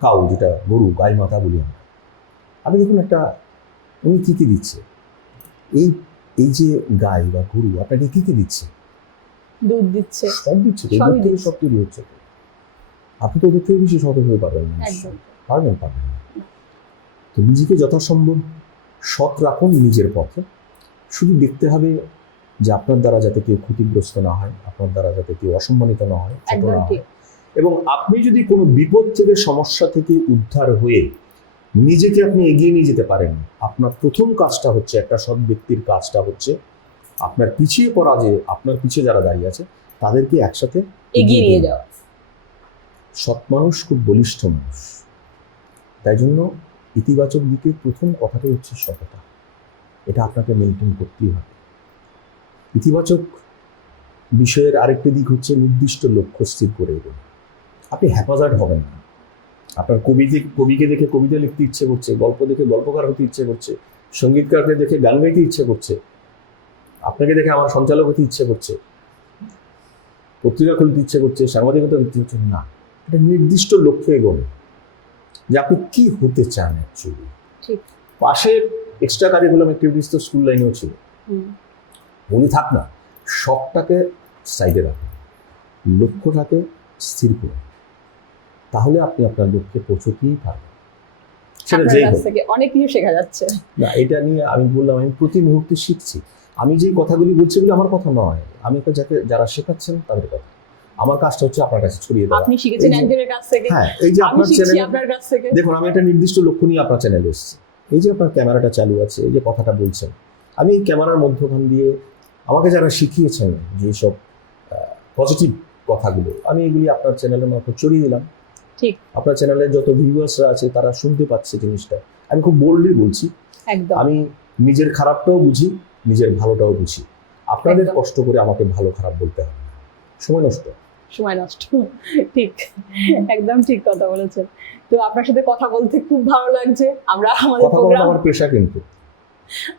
কাউ, যেটা গরু, গাই মাতা বলি আমরা। আপনি দেখুন একটা, উনি কি কি দিচ্ছে, এই যে গাই বা গরু আপনাকে কি কি দিচ্ছে? দুধ দিচ্ছে, সব দিচ্ছে, দুধ থেকে সব তৈরি হচ্ছে। আপনি তো ওদের থেকে বেশি সতর্ক হয়ে পারবেন না, পারবেন না। তো নিজেকে যথাসম্ভব সৎ রাখুন নিজের পথে। শুধু দেখতে হবে যে আপনার দ্বারা যাতে কেউ ক্ষতিগ্রস্ত না হয়, আপনার দ্বারা যাতে কেউ অসম্মানিত না হয়, ছোট না হয়। এবং আপনি যদি কোনো বিপদ থেকে, সমস্যা থেকে উদ্ধার হয়ে নিজেকে আপনি এগিয়ে নিয়ে যেতে পারেন, আপনার প্রথম কাজটা হচ্ছে, একটা সৎ ব্যক্তির কাজটা হচ্ছে আপনার পিছিয়ে পড়া, যে আপনার পিছিয়ে যারা দাঁড়িয়ে আছে তাদেরকে একসাথে এগিয়ে নিয়ে যাওয়া। সৎ মানুষ খুব বলিষ্ঠ মানুষ, তাই জন্য ইতিবাচক দিকে প্রথম কথাটাই হচ্ছে সততা। এটা আপনাকে মেনটেন করতেই হবে। ইতিবাচক বিষয়ের আরেকটি দিক হচ্ছে নির্দিষ্ট লক্ষ্য স্থির করে এগোনো। আপনি হ্যাপাজার্ড হবেন না। আপনার কবিকে দেখে কবিতা লিখতে ইচ্ছে করছে, গল্প দেখে গল্পকার হতে ইচ্ছে করছে, সঙ্গীতকারকে দেখে গান গাইতে ইচ্ছে করছে, আপনাকে দেখে আমার সঞ্চালক হতে ইচ্ছে করছে, পত্রিকা খুলতে ইচ্ছে করছে, সাংবাদিকতা করতে ইচ্ছে না। একটা নির্দিষ্ট লক্ষ্যে এগোনো, যে আপনি কি হতে চান অ্যাকচুয়ালি। পাশে এক্সট্রা কারিকুলাম অ্যাক্টিভিটিস তো স্কুল লাইনেও ছিল, বলি থাক না, শখটাকে সাইডে রাখুন, লক্ষ্যটাকে স্থির করুন, তাহলে আপনি আপনার লক্ষ্যে পৌঁছতেই পারবেন। সেটা যেই হোক, অনেক কিছু শেখা যাচ্ছে না, এটা নিয়ে আমি বললাম, আমি প্রতি মুহূর্তে শিখছি। আমি যে কথাগুলি বলছি এগুলো আমার কথা নয়, আমি যারা শেখাচ্ছেন তাদের কথা। আমার কাজটা হচ্ছে আপনার কাছে ছড়িয়ে দেওয়া। আপনি শিখেছেন একজনের কাছ থেকে, হ্যাঁ, এই যে আপনার চ্যানেল, আপনার কাছ থেকে দেখুন, আমি একটা নির্দিষ্ট লক্ষ্য নিয়ে আপনার চ্যানেলে এসেছি। এই যে আপনার ক্যামেরাটা চালু আছে, এই যে কথাটা বলছেন, আমি এই ক্যামেরার মধ্যখান দিয়ে আমাকে যারা শিখিয়েছেন যেসব পজিটিভ কথাগুলো, আমি এগুলি আপনার চ্যানেলের মারফত ছড়িয়ে দিলাম। ঠিক। আপনার চ্যানেলে যত ভিউয়ার্সরা আছে তারা শুনতে পাচ্ছে জিনিসটা। আমি খুব বোল্ডলি বলছি, একদম আমি নিজের খারাপটাও বুঝি, নিজের ভালোটাও বুঝি। আপনাদের একদম। কষ্ট করে আমাকে ভালো খারাপ বলতে হবে না, সময় নষ্ট। সময় নষ্ট, ঠিক, একদম ঠিক কথা বলেছেন। তো আপনার সাথে কথা বলতে খুব ভালো লাগছে। আমরা আমাদের কথা বলা প্রোগ্রাম, আমার পেশা, কিন্তু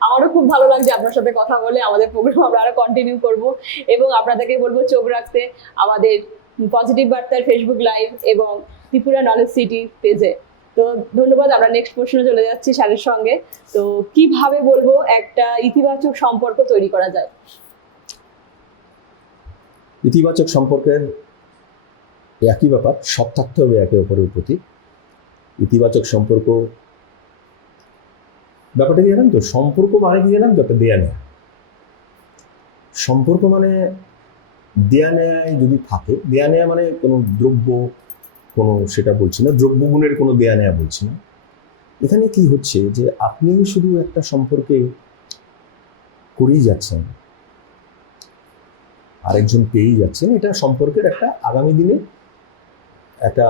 আমারও খুব ভালো লাগছে আপনার সাথে কথা বলে। আমাদের প্রোগ্রাম আমরা আরো কন্টিনিউ করব এবং আপনাদেরকে বলবো চোখ রাখতে আমাদের পজিটিভ বার্তার ফেসবুক লাইভ এবং ত্রিপুরা নলেজ সিটি পেজে। তো ধন্যবাদ। আমরা নেক্সট প্রশ্নে চলে যাচ্ছি স্যারের সঙ্গে। তো কিভাবে বলবো একটা ইতিবাচক সম্পর্ক তৈরি করা যায়? ইতিবাচক সম্পর্কের একই ব্যাপার, সৎ থাকতে হবে একে অপরের প্রতি। ইতিবাচক সম্পর্ক ব্যাপারটা কি জানেন তো, সম্পর্ক মানে কি জানেন তো, একটা দেয়া নেয়া। সম্পর্ক মানে দেয়া নেয়ায় যদি থাকে, দেয়া নেয়া মানে কোনো দ্রব্য, কোনো সেটা বলছি না, দ্রব্যগুণের কোনো দেয়া নেয়া বলছি না। এখানে কি হচ্ছে যে আপনি শুধু একটা সম্পর্কে করেই যাচ্ছেন, আরেকজন পেয়েই যাচ্ছেন, এটা সম্পর্কের একটা আগামী দিনে একটা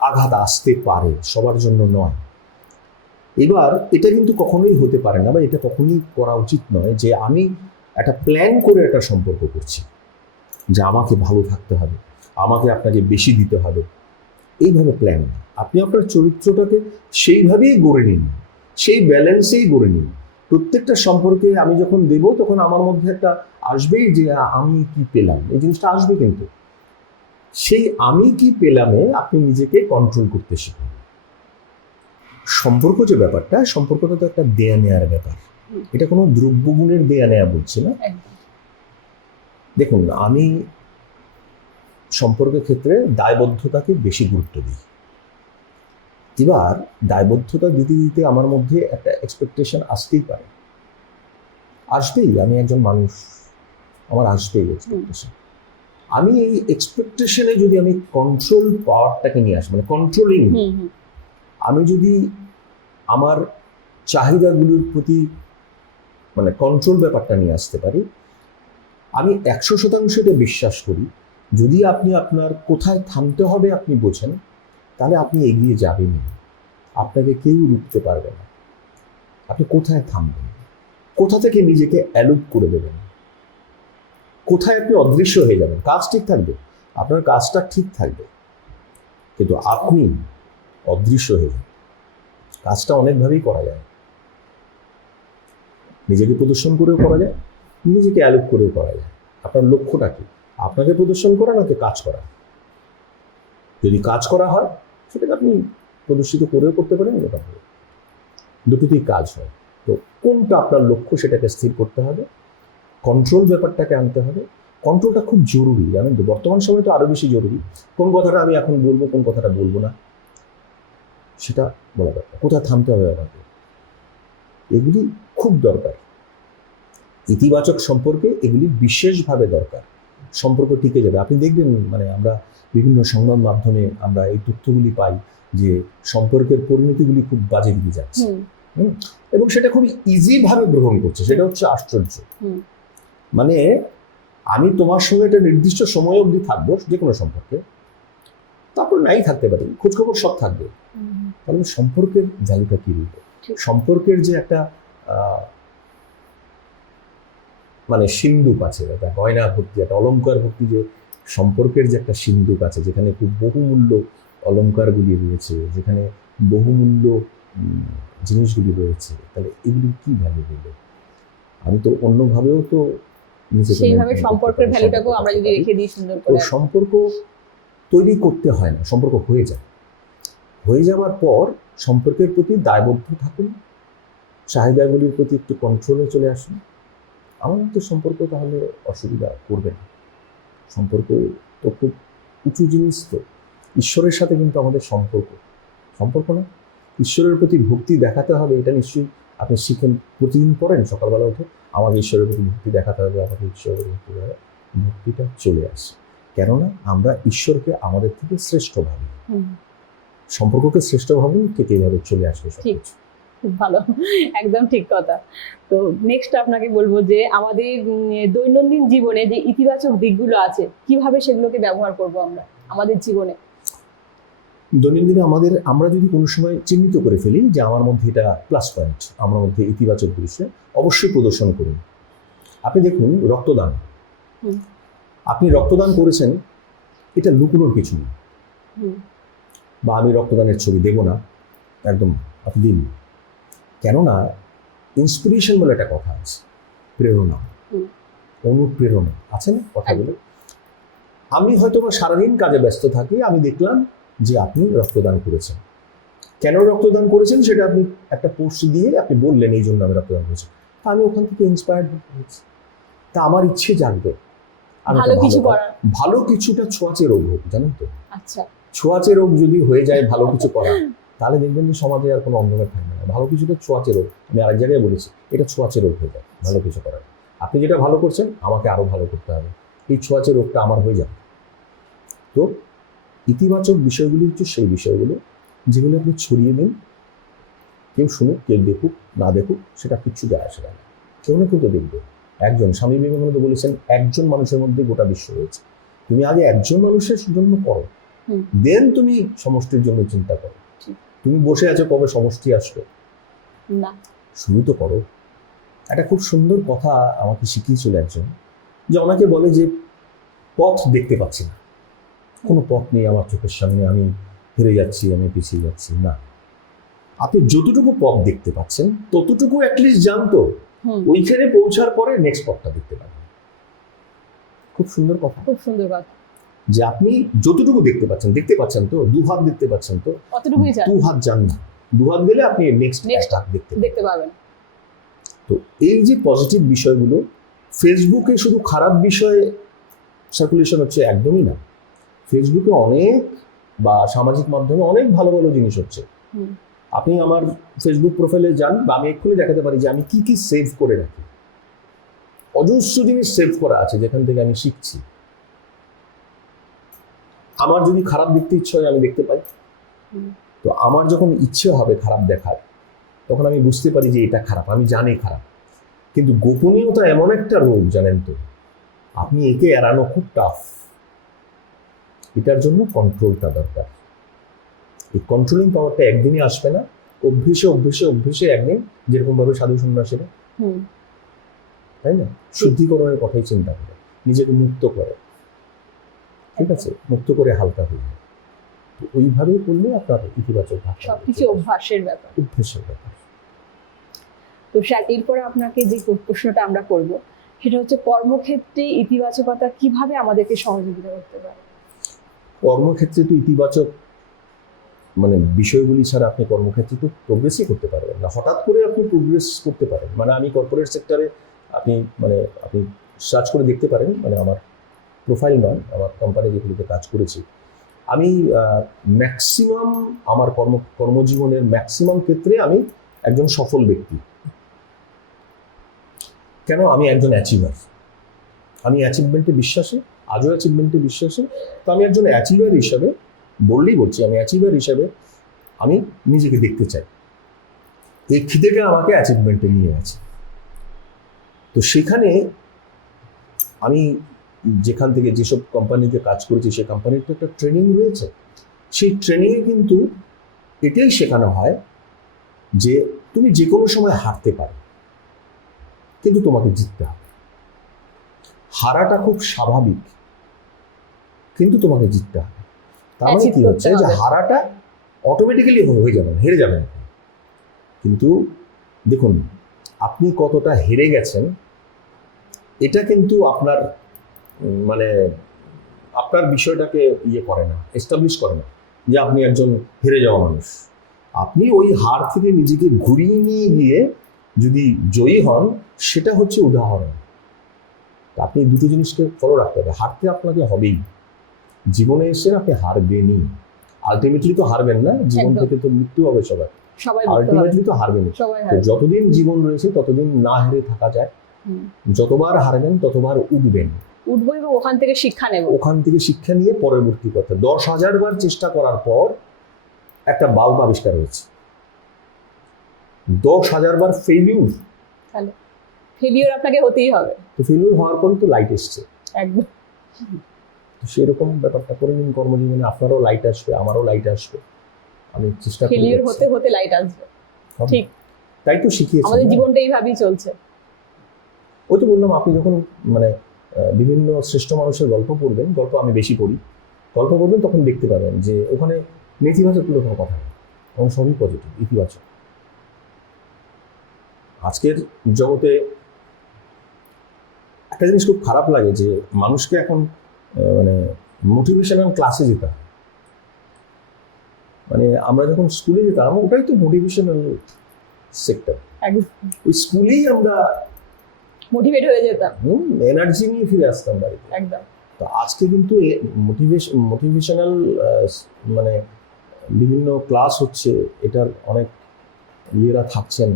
আঘাত আসতে পারে, সবার জন্য নয়। এবার এটা কিন্তু কখনোই হতে পারে না, বা এটা কখনোই করা উচিত নয় যে আমি একটা প্ল্যান করে একটা সম্পর্ক করছি, যে আমাকে ভালো থাকতে হবে, আমাকে আপনাকে বেশি দিতে হবে, এইভাবে প্ল্যান না। আপনি আপনার চরিত্রটাকে সেইভাবেই গড়ে নিন, সেই ব্যালেন্সেই গড়ে নিন। প্রত্যেকটা সম্পর্কে আমি যখন দেব তখন আমার মধ্যে একটা আসবেই যে আমি কি পেলাম, এই জিনিসটা আসবে, কিন্তু সেই আমি কি পেলামে আপনি নিজেকে কন্ট্রোল করতে শিখুন। সম্পর্ক যে ব্যাপারটা, সম্পর্কটা তো একটা দেয়া নেয়ার ব্যাপার, এটা কোনো দ্রব্যগুণের দেয়া নেয়া বলছি না। দেখুন, আমি সম্পর্কের ক্ষেত্রে দায়বদ্ধতাকে বেশি গুরুত্ব দিই। এবার দায়বদ্ধতা দিতে দিতে আমার মধ্যে একটা এক্সপেকটেশন আসতেই পারে, আসবেই, আমি একজন মানুষ, আমার আসবেই এক্সপেকটেশন। আমি এই এক্সপেকটেশনে যদি আমি কন্ট্রোল পাওয়ারটাকে নিয়ে আসি, মানে কন্ট্রোলিং, আমি যদি আমার চাহিদাগুলোর প্রতি মানে কন্ট্রোল ব্যাপারটা নিয়ে আসতে পারি, আমি 100% এটা বিশ্বাস করি, যদি আপনি আপনার কোথায় থামতে হবে আপনি বোঝেন, তাহলে আপনি এগিয়ে যাবেনই, আপনাকে কেউ রুখতে পারবে না। আপনি কোথায় থামবেন, কোথা থেকে নিজেকে অ্যালুপ করে দেবেন, কোথায় আপনি অদৃশ্য হয়ে যাবেন। কাজ ঠিক থাকবে, আপনার কাজটা ঠিক থাকবে, কিন্তু আপনি অদৃশ্য হয়ে যাবেন। কাজটা অনেকভাবেই করা যায়, নিজেকে প্রদর্শন করেও করা যায়, নিজেকে অ্যালুপ করেও করা যায়। আপনার লক্ষ্যটা কি, আপনাকে প্রদর্শন করা নাকি কাজ করা? যদি কাজ করা হয় সেটাকে আপনি প্রদর্শিত করেও করতে পারেন, এটা হবে, দুটোতেই কাজ হয়। তো কোনটা আপনার লক্ষ্য সেটাকে স্থির করতে হবে, কন্ট্রোল ব্যাপারটাকে আনতে হবে। কন্ট্রোলটা খুব জরুরি, জানেন তো, বর্তমান সময় তো আরো বেশি জরুরি। কোন কথাটা আমি এখন বলবো, কোন কথাটা বলবো না, সেটা বলা দরকার। কোথায় থামতে হবে আমাকে, এগুলি খুব দরকার। ইতিবাচক সম্পর্কে এগুলি বিশেষভাবে দরকার, সম্পর্ক টিকে যাবে। আপনি দেখবেন, মানে আমরা বিভিন্ন সংবাদ মাধ্যমে আমরা এই তথ্যগুলি পাই যে সম্পর্কের পরিণতিগুলি খুব বাজে দিকে যাচ্ছে, এবং সেটা খুব ইজি ভাবে গ্রহণ করছে, সেটা হচ্ছে আশ্চর্য। মানে আমি তোমার সঙ্গে একটা নির্দিষ্ট সময় অবধি থাকবো যে কোনো সম্পর্কে, তারপর নাই থাকতে পারি, খোঁজখবর সব থাকবে, তাহলে সম্পর্কের ভ্যালুটা কি রইবে? সম্পর্কের যে একটা মানে সিন্দুক আছে, একটা গয়না ভর্তি, একটা অলংকার ভর্তি যে সম্পর্কের যে একটা সিন্দুক আছে, যেখানে খুব বহুমূল্য অলংকারগুলি রয়েছে, যেখানে বহুমূল্য জিনিসগুলি রয়েছে, তাহলে এগুলি কি ভ্যালু দিবে? আমি তো অন্যভাবেও তো সেইভাবে সম্পর্কের ভ্যালুটাকেও আমরা যদি রেখে দিই সুন্দর করে। সম্পর্ক তৈরি করতে হয় না, সম্পর্ক হয়ে যায়। হয়ে যাওয়ার পর সম্পর্কের প্রতি দায়বদ্ধ থাকুন, চাহিদাগুলির প্রতি একটু কন্ট্রোলে চলে আসুন। আমার মতো সম্পর্ক তাহলে অসুবিধা করবে না। সম্পর্ক তো খুব উঁচু জিনিস, তো ঈশ্বরের সাথে কিন্তু আমাদের সম্পর্ক না, ঈশ্বরের প্রতি ভক্তি দেখাতে হবে, এটা নিশ্চয়ই আপনি শিখেন, প্রতিদিন পড়েন সকালবেলা উঠে, আমাকে ঈশ্বরের প্রতি ভক্তি দেখাতে হবে, আমাকে ঈশ্বরের ভক্তি দেখাতে হবে, ভক্তিটা চলে আসে। কেননা আমরা ঈশ্বরকে আমাদের থেকে শ্রেষ্ঠ ভাবি, সম্পর্ককে শ্রেষ্ঠ ভাবি, ঠিক এইভাবে চলে আসবে সবকিছু। খুব ভালো, একদম ঠিক কথা। তো নেক্সট আপনাকে বলবো যে আমাদের দৈনন্দিন জীবনে যে ইতিবাচক দিকগুলো আছে, কিভাবে সেগুলোকে ব্যবহার করব আমরা আমাদের জীবনে? দৈনন্দিন আমরা যদি কোনো সময় চিহ্নিত করে ফেলি যে আমার মধ্যে এটা প্লাস পয়েন্ট, আমার মধ্যে ইতিবাচক বিষয়, অবশ্যই প্রদর্শন করুন। আপনি দেখুন রক্তদান, আপনি রক্তদান করেছেন, এটা লুকোনোর কিছু নেই। বা আমি রক্তদানের ছবি দেব না, একদম আপনি দিন। কেননা ইন্সপিরেশন বলে একটা কথা আছে, প্রেরণা, অনুপ্রেরণা আছে না কথাগুলো। আমি হয়তো সারাদিন কাজে ব্যস্ত থাকি, আমি দেখলাম যে আপনি রক্তদান করেছেন। কেন রক্তদান করেছেন সেটা আপনি একটা পোস্ট দিয়ে আপনি বললেন এই জন্য আমি রক্তদান করেছি। আমি ওখান থেকে ইন্সপায়ার্ড হয়েছি, তা আমার ইচ্ছে জাগবে ভালো কিছুটা ছোঁয়াচে রোগ হোক, জানেন তো। আচ্ছা, ছোঁয়াচে রোগ যদি হয়ে যায় ভালো কিছু করা, তাহলে দেখবেন যে সমাজে আর কোনো অন্ধকার থাকবে না। ভালো কিছুটা ছোঁয়াচে রোগ, আমি আরেক জায়গায় বলেছি, এটা ছোঁয়াচে রোগ হয়ে যায় ভালো কিছু করার। আপনি যেটা ভালো করছেন আমাকে আরো ভালো করতে হবে, এই ছোঁয়াচে রোগটা আমার হয়ে যাবে। তো ইতিবাচক বিষয়গুলি হচ্ছে সেই বিষয়গুলো যেগুলো আপনি ছড়িয়ে দিন, কেউ শুনুক কেউ দেখুক না দেখুক সেটা কিচ্ছু যায় আসে না, কেউ না কেউ তো দেখবে। স্বামী বিবেকানন্দ বলেছেন একজন মানুষের মধ্যে গোটা বিশ্ব রয়েছে, তুমি আগে একজন মানুষের জন্য করো, দেন তুমি সমষ্টির জন্য চিন্তা করো। তুমি বসে আছো কবে সমষ্টি আসবে না, শুরু তো করো। একটা খুব সুন্দর কথা আমাকে শিখিয়েছিল একজন, যে অনেকে বলে যে পথ দেখতে পাচ্ছি না, কোনো পথ নেই আমার চোখের সামনে, আমি হেরে যাচ্ছি, আমি পিছিয়ে যাচ্ছি। না, আপনি যতটুকু পথ দেখতে পাচ্ছেন ততটুকু অ্যাটলিস্ট জানতো, ওইখানে পৌঁছার পরে নেক্সট পথটা দেখতে পাবেন। খুব সুন্দর কথা, খুব সুন্দর কথা, যে আপনি যতটুকু দেখতে পাচ্ছেন তো, দু হাত দেখতে পাচ্ছেন তো, অতটুকুই দু হাত যান না, দু হাত গেলে আপনি নেক্সট হাত দেখতে পাবেন। তো এই যে পজিটিভ বিষয়গুলো, ফেসবুকে শুধু খারাপ বিষয় সার্কুলেশন হচ্ছে একদমই না, ফেসবুকে অনেক বা সামাজিক মাধ্যমে অনেক ভালো ভালো জিনিস হচ্ছে। আপনি আমার ফেসবুক প্রোফাইলে যান, বা আমি এক্ষুনি দেখাতে পারি যে আমি কি কি সেভ করে রাখি। অজস্র জিনিস সেভ করা আছে যেখান থেকে আমি শিখছি। আমার যদি খারাপ দেখতে ইচ্ছে হয় আমি দেখতে পাই, তো আমার যখন ইচ্ছে হবে খারাপ দেখার, তখন আমি বুঝতে পারি যে এটা খারাপ, আমি জানি খারাপ। কিন্তু গোপনীয়তা এমন একটা রোগ, জানেন তো, আপনি একে এড়ানো খুব টাফ। এটার জন্য কন্ট্রোলটা দরকার। এই কন্ট্রোলিং পাওয়ারটা একদিনই আসবে না, অভ্যেসে অভ্যেসে অভ্যেসে একদিন, যেরকম ভাবে সাধু সন্ন্যাসীরা, তাই না, শুদ্ধিকরণের কথাই চিন্তা করে, নিজেকে মুক্ত করে, ঠিক আছে, মুক্ত করে হালকা হয়ে যায়। ওইভাবেই করলে আপনার ইতিবাচক সবকিছু অভ্যাসের ব্যাপার। তো স্যার, এরপরে আপনাকে যে প্রশ্নটা আমরা করব সেটা হচ্ছে, কর্মক্ষেত্রে ইতিবাচকতা কিভাবে আমাদেরকে সহযোগিতা করতে পারে? কর্মক্ষেত্রে তো ইতিবাচক বিষয়গুলি ছাড়া আপনি কর্মক্ষেত্রে তো প্রোগ্রেসই করতে পারবেন না। হঠাৎ করে আপনি প্রোগ্রেস করতে পারেন, আমি কর্পোরেট সেক্টরে, আপনি আপনি সার্চ করে দেখতে পারেন, আমার প্রোফাইল নয়, আমার কোম্পানি যেগুলোতে কাজ করেছি, আমি ম্যাক্সিমাম আমার কর্মজীবনের ম্যাক্সিমাম ক্ষেত্রে আমি একজন সফল ব্যক্তি। কেন? আমি একজন অ্যাচিভার, আমি অ্যাচিভমেন্টে বিশ্বাসী, আজও অ্যাচিভমেন্টে বিশ্বাসী। তো আমি একজন অ্যাচিভার হিসাবে বলছি, আমি অ্যাচিভার হিসাবে আমি নিজেকে দেখতে চাই। এই খিদেটা আমাকে অ্যাচিভমেন্টে নিয়ে আছে। তো সেখানে আমি যেখান থেকে যেসব কোম্পানিতে কাজ করেছি, সেই কোম্পানির তো একটা ট্রেনিং রয়েছে। সেই ট্রেনিংয়ে কিন্তু এটাই শেখানো হয় যে তুমি যে কোনো সময় হারতে পারো, কিন্তু তোমাকে জিততে হবে। হারাটা খুব স্বাভাবিক, কিন্তু তোমাকে জিততে হবে। তার মানে কি হচ্ছে যে হারাটা অটোমেটিক্যালি হয়ে যাবে, হেরে যাবেন। কিন্তু দেখুন, আপনি কতটা হেরে গেছেন এটা কিন্তু আপনার আপনার বিষয়টাকে করে না, এস্টাবলিশ করে না যে আপনি একজন হেরে যাওয়া মানুষ। আপনি ওই হার থেকে নিজেকে ঘুরিয়ে নিয়ে গিয়ে যদি জয়ী হন, সেটা হচ্ছে উদাহরণ। আপনি দুটো জিনিসকে ফলো রাখতে হবে। হারতে আপনাকে হবেই, জীবনে এসে আপনি হারবেনই, আলটিমেটলি তো হারবেন না, জীবন থেকে তো মৃত্যু হবে সবার, আলটিমেটলি তো হারবেনই। যতদিন জীবন রয়েছে ততদিন না হেরে থাকা যায়। যতবার হারবেন ততবার উঠবো এবং ওখান থেকে শিক্ষা নিয়ে পরবর্তী কথা। 10,000 বার চেষ্টা করার পর একটা বাল্ব আবিষ্কার হয়েছে। 10,000 বার ফেলিউর আপনাকে হতেই হবে। তো ফেলিউর হওয়ার পরই তো লাইট এসছে। একদম। তো সেরকম ব্যাপারটা করে নিন কর্মজীবনে, আপনারও লাইট আসবে, আমারও লাইট আসবে। আমি চেষ্টা করি ফেলিওর হতে হতে লাইট আসবে। ঠিক। তাই তো শিখিয়েছি আমাদের জীবনটা এইভাবেই চলছে। ওই তো বললাম, আপনি যখন মানে বিভিন্ন শ্রেষ্ঠ মানুষের গল্প পড়বেন, গল্প আমি বেশি পড়ি, গল্প পড়বেন তখন দেখতে পাবেন যে ওখানে নেতিবাচক কোনো কথা নেই, এবং সবই পজিটিভ, ইতিবাচক। আজকের জগতে একটা জিনিস খুব খারাপ লাগে যে মানুষকে এখন মানে মোটিভেশনাল ক্লাসে যেতে হয়। মানে আমরা যখন স্কুলে যেতাম, ওটাই তো মোটিভেশনাল সেক্টর। ওই স্কুলেই আমরা মোটিভেট হয়ে যেতাম, এনার্জি নিয়ে ফিরে আসতাম বাড়িতে। একদম। তো আজকে কিন্তু মোটিভেশনাল মানে বিভিন্ন ক্লাস হচ্ছে, এটার অনেক ইয়েরা থাকছেন।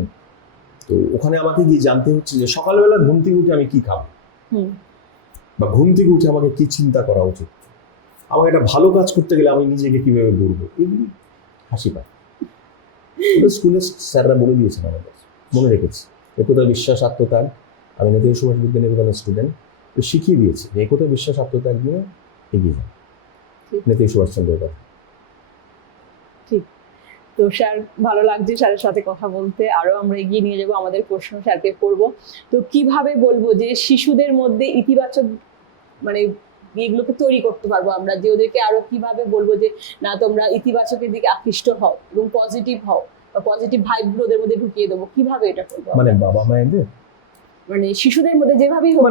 তো ওখানে আমাকে গিয়ে জানতে হচ্ছে যে সকালবেলা ঘুম থেকে উঠে আমি কি খাবো, বা ঘুম থেকে উঠে আমাকে কি চিন্তা করা উচিত, আমাকে একটা ভালো কাজ করতে গেলে আমি নিজেকে কিভাবে গড়বো, এগুলি হাসি পায়। স্কুলে স্যাররা বলে দিয়েছেন আমাদের, মনে রেখেছি। একতা বিশ্বাস আত্মত্যাগ, আমি নেতাজি সুভাষ বিদ্যানিকেতনের স্টুডেন্ট, তো শিখিয়ে দিয়েছি যে একতা বিশ্বাস আত্মত্যাগ নিয়ে এগিয়ে যান, নেতাজি সুভাষচন্দ্রের কথা। ঠিক। তো স্যার, ভালো লাগছে স্যারের সাথে কথা বলতে। আরো আমরা এগিয়ে নিয়ে যাবো, আমাদের প্রশ্ন স্যারকে করবো। তো কিভাবে বলবো যে শিশুদের মধ্যে ইতিবাচক মানে এগুলোকে তৈরি করতে পারবো আমরা, যে ওদেরকে আরো কিভাবে বলবো যে না, তোমরা ইতিবাচকের দিকে আকৃষ্ট হও এবং পজিটিভ হও, বা পজিটিভ ভাইবগুলো ওদের মধ্যে ঢুকিয়ে দেবো, কিভাবে এটা করবো? মানে বাবা মায়েদের, মানে শিশুদের মধ্যে যেভাবেই হোক,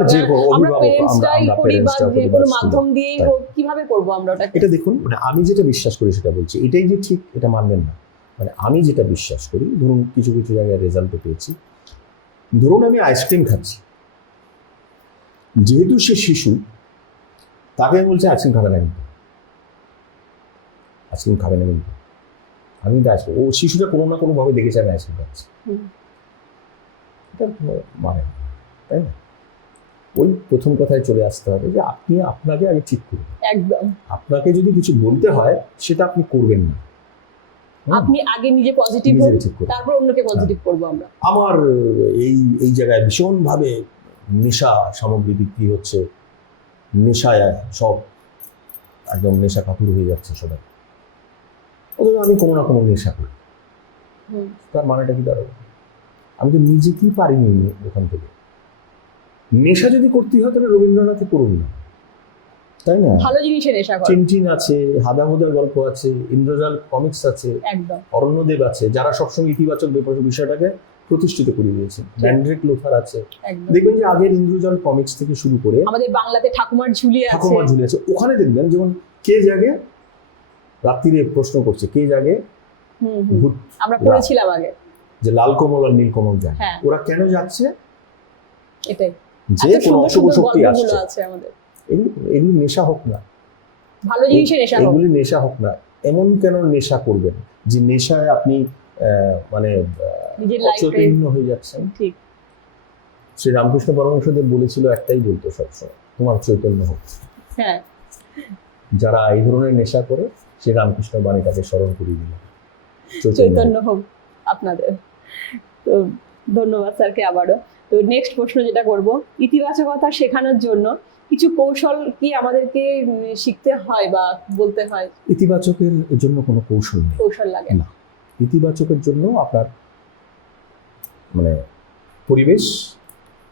আমরা পেরেন্টসটাই করি বা যে কোনো মাধ্যম দিয়েই হোক, কিভাবে করবো আমরা ওটা? এটা দেখুন, মানে আমি যেটা বিশ্বাস করি সেটা বলছি, এটাই যে ঠিক এটা মানবেন না। মানে আমি যেটা বিশ্বাস করি, ধরুন কিছু কিছু জায়গায় রেজাল্ট পেয়েছি, ধরুন আমি আইসক্রিম খাচ্ছি, যেহেতু সে শিশু, তাকে আমি বলছি আইসক্রিম খাবে না, কিন্তু আইসক্রিম খাবে না, কিন্তু আমি কিন্তু আইসক্রিম, ও শিশুটা কোনো না কোনো ভাবে দেখেছে আমি আইসক্রিম খাচ্ছি, এটা মানে না, তাই না? ওই প্রথম কথায় চলে আসতে হবে যে আপনি আপনাকে আগে ঠিক করুন। একদম। আপনাকে যদি কিছু বলতে হয় সেটা আপনি করবেন না, আপনি আগে নিজে পজিটিভ হন, তারপর অন্যকে পজিটিভ করব আমরা। আমার এই জায়গায় ভীষণভাবে নেশা সামগ্রী বিক্রি হচ্ছে, নেশায় সব একদম নেশা কাপুর হয়ে যাচ্ছে সবাই, অথচ আমি কোনো না কোনো নেশা করি, তার মানেটা কি দাঁড়াবে? আমি তো নিজেকেই পারিনি ওখান থেকে। নেশা যদি করতে হয় তাহলে রবীন্দ্রনাথে করুন না, তাই না? ভালো জিনিসে নেশা করেন। চিনচিন আছে, হাদাহুদার গল্প আছে, ইন্দ্রজাল কমিক্স আছে, একদম অরণ্যদেব আছে, যারা সবসময় ইতিবাচক বিষয়টাকে প্রতিষ্ঠিত করে দিয়েছে। ম্যান্ড্রিক লোথার আছে, দেখবেন যে আগের ইন্দ্রজাল কমিক্স থেকে শুরু করে আমাদের বাংলাতে ঠাকুমার ঝুলি আছে, ওখানে দেখবেন যেমন কে জাগে রাত্রিরে প্রশ্ন করছে, কে জাগে ভূত, আমরা পড়েছিলাম আগে যে লাল কমল আর নীল কমল যায়, ওরা কেন যাচ্ছে? এটাই যে কোনো অশুভ শক্তি আছে আমাদের। এগুলি নেশা হোক না, ভালো জিনিসের নেশা হোক, এগুলি নেশা হোক না। এমন কেন নেশা করবেন যে নেশায় আপনি মানে অচৈতন্য হয়ে যাচ্ছেন? ঠিক। শ্রী রামকৃষ্ণ পরমহংসদেব বলেছিল, একটাই বলতো সবসময়, তোমার চৈতন্য হোক। হ্যাঁ, যারা এই ধরনের নেশা করে শ্রী রামকৃষ্ণ বাণীটাকে স্মরণ করিয়ে দিল, চৈতন্য হোক আপনাদের। তো ধন্যবাদ স্যারকে আবারও। তো নেক্সট প্রশ্ন যেটা করব, ইতিবাচকতা শেখানোর জন্য কিছু কৌশল কি আমাদেরকে শিখতে হয় বা বলতে হয়? ইতিবাচকের জন্য কোনো কৌশল লাগে না। ইতিবাচকের জন্য আপনার মানে পরিবেশ,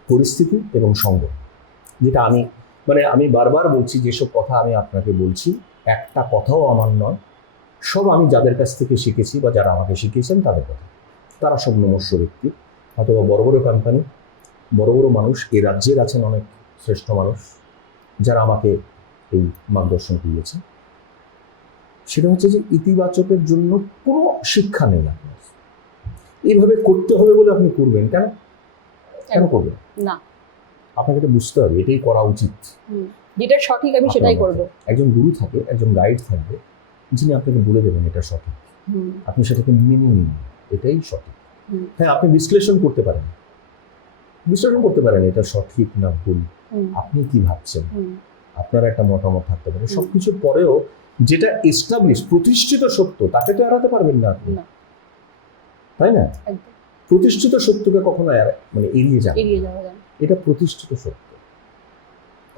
পরিস্থিতি এবং সঙ্গ, যেটা আমি বারবার বলছি, যেসব কথা আমি আপনাকে বলছি একটা কথাও আমার নয়, সব আমি যাদের কাছ থেকে শিখেছি বা যারা আমাকে শিখিয়েছেন তাদের কথা। তারা সব নমস্য ব্যক্তি, অথবা বড় বড় কোম্পানি, বড় বড় মানুষ, এই রাজ্যের আছেন অনেক শ্রেষ্ঠ মানুষ যারা আমাকে এই মার্গদর্শন করিয়েছে। সেটা হচ্ছে যে ইতিবাচকের জন্য কোনো শিক্ষা নেই আপনার, এইভাবে করতে হবে বলে আপনি করবেন কেন? কেন করবেন না? আপনাকে এটা বুঝতে হবে, এটাই করা উচিত, যেটা সঠিক আমি সেটাই করব। একজন গুরু থাকে, একজন গাইড থাকবে, যিনি আপনাকে বলে দেবেন এটা সঠিক, আপনি সেটাকে মেনে নিন, এটাই সঠিক। হ্যাঁ, আপনি বিশ্লেষণ করতে পারেন এটা সঠিক না ভুল, আপনি কি ভাবছেন, আপনার একটা মতামত থাকতে পারে। সবকিছুর পরেও যেটা এস্টাবলিশ, প্রতিষ্ঠিত সত্য, তাকে তো এড়াতে পারবেন না আপনি, তাই না? প্রতিষ্ঠিত সত্যকে কখনো মানে এড়িয়ে যাবে, এটা প্রতিষ্ঠিত সত্য।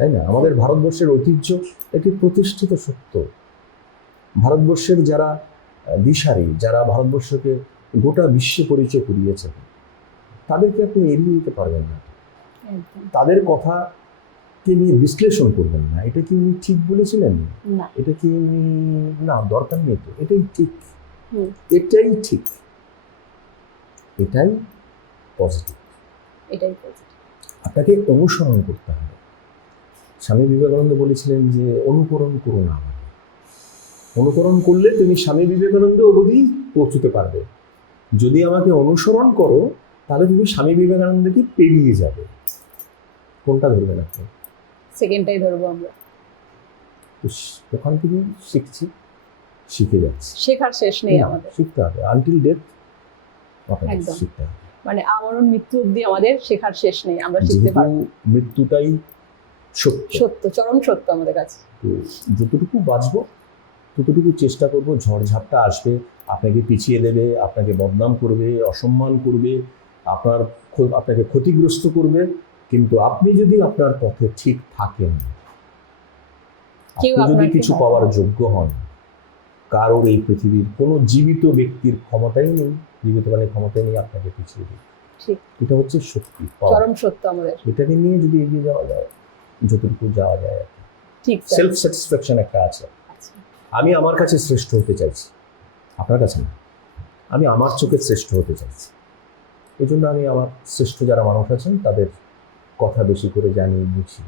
তাই না? আমাদের ভারতবর্ষের ঐতিহ্য একটি প্রতিষ্ঠিত সত্য। ভারতবর্ষের যারা দিশারি, যারা ভারতবর্ষকে গোটা বিশ্বে পরিচয় করিয়েছেন, তাদেরকে আপনি এড়িয়ে দিতে পারবেন না। একদম তাদের কথাকে নিয়ে বিশ্লেষণ করবেন না, এটা কি উনি ঠিক বলেছিলেন, না। এটা কি উনি, না দরকার নেই তো, এটাই ঠিক, হুম। এটাই ঠিক, এটাই পজিটিভ। এটাই বলছি। আপনাকে অনুসরণ করতে হবে। স্বামী বিবেকানন্দ বলেছিলেন যে অনুকরণ করো না আমাকে। অনুকরণ করলে তুমি স্বামী বিবেকানন্দ অবধি পৌঁছতে পারবে। যদি আমাকে অনুসরণ করো তাহলে তুমি স্বামী বিবেকানন্দকে পেরিয়ে যাবে। কোনটা ধরবেন আপনি? সেকেন্ডটাই ধরবো আমরা। তো ওখান থেকে শিখছি, শিখে যাচ্ছি। শেখার শেষ নেই আমাদের, শিখতে হবে আনটিল ডেথ, একদম। শিখতে হবে। মানে আমরণ মৃত্যু অবধি আমাদের শেখার শেষ নেই, আমরা শিখতে পারবো। মৃত্যুটাই সত্য, সত্য, চরম সত্য আমাদের কাছে। তো যতটুকু বাঁচবো ততটুকু চেষ্টা করব। ঝড়ঝাপটা আসবে, আপনাকে পিছিয়ে দেবে, আপনাকে বদনাম করবে, অসম্মান করবে, আপনাকে ক্ষতিগ্রস্ত করবে, কিন্তু আপনি যদি আপনার পথে ঠিক থাকেন, আপনি যদি কিছু পাওয়ার যোগ্য হন, কারোর এই পৃথিবীর কোনো জীবিত ব্যক্তির ক্ষমতাই নেই, জীবিত প্রাণীর ক্ষমতাই নেই আপনাকে পিছিয়ে দিতে। এটা হচ্ছে সত্যি, চরম সত্য আমাদের। এটাকে নিয়ে যদি এগিয়ে যাওয়া যায়, যতটুকু যাওয়া যায়, ঠিক সেলফ স্যাটিসফ্যাকশন একটা আছে। আমি আমার কাছে শ্রেষ্ঠ হতে চাইছি, আপনার কাছে না, আমি আমার চোখে শ্রেষ্ঠ হতে চাইছি। এই জন্য আমি আমার শ্রেষ্ঠ যারা মানুষ আছেন তাদের কথা বেশি করে জানি, বুঝি।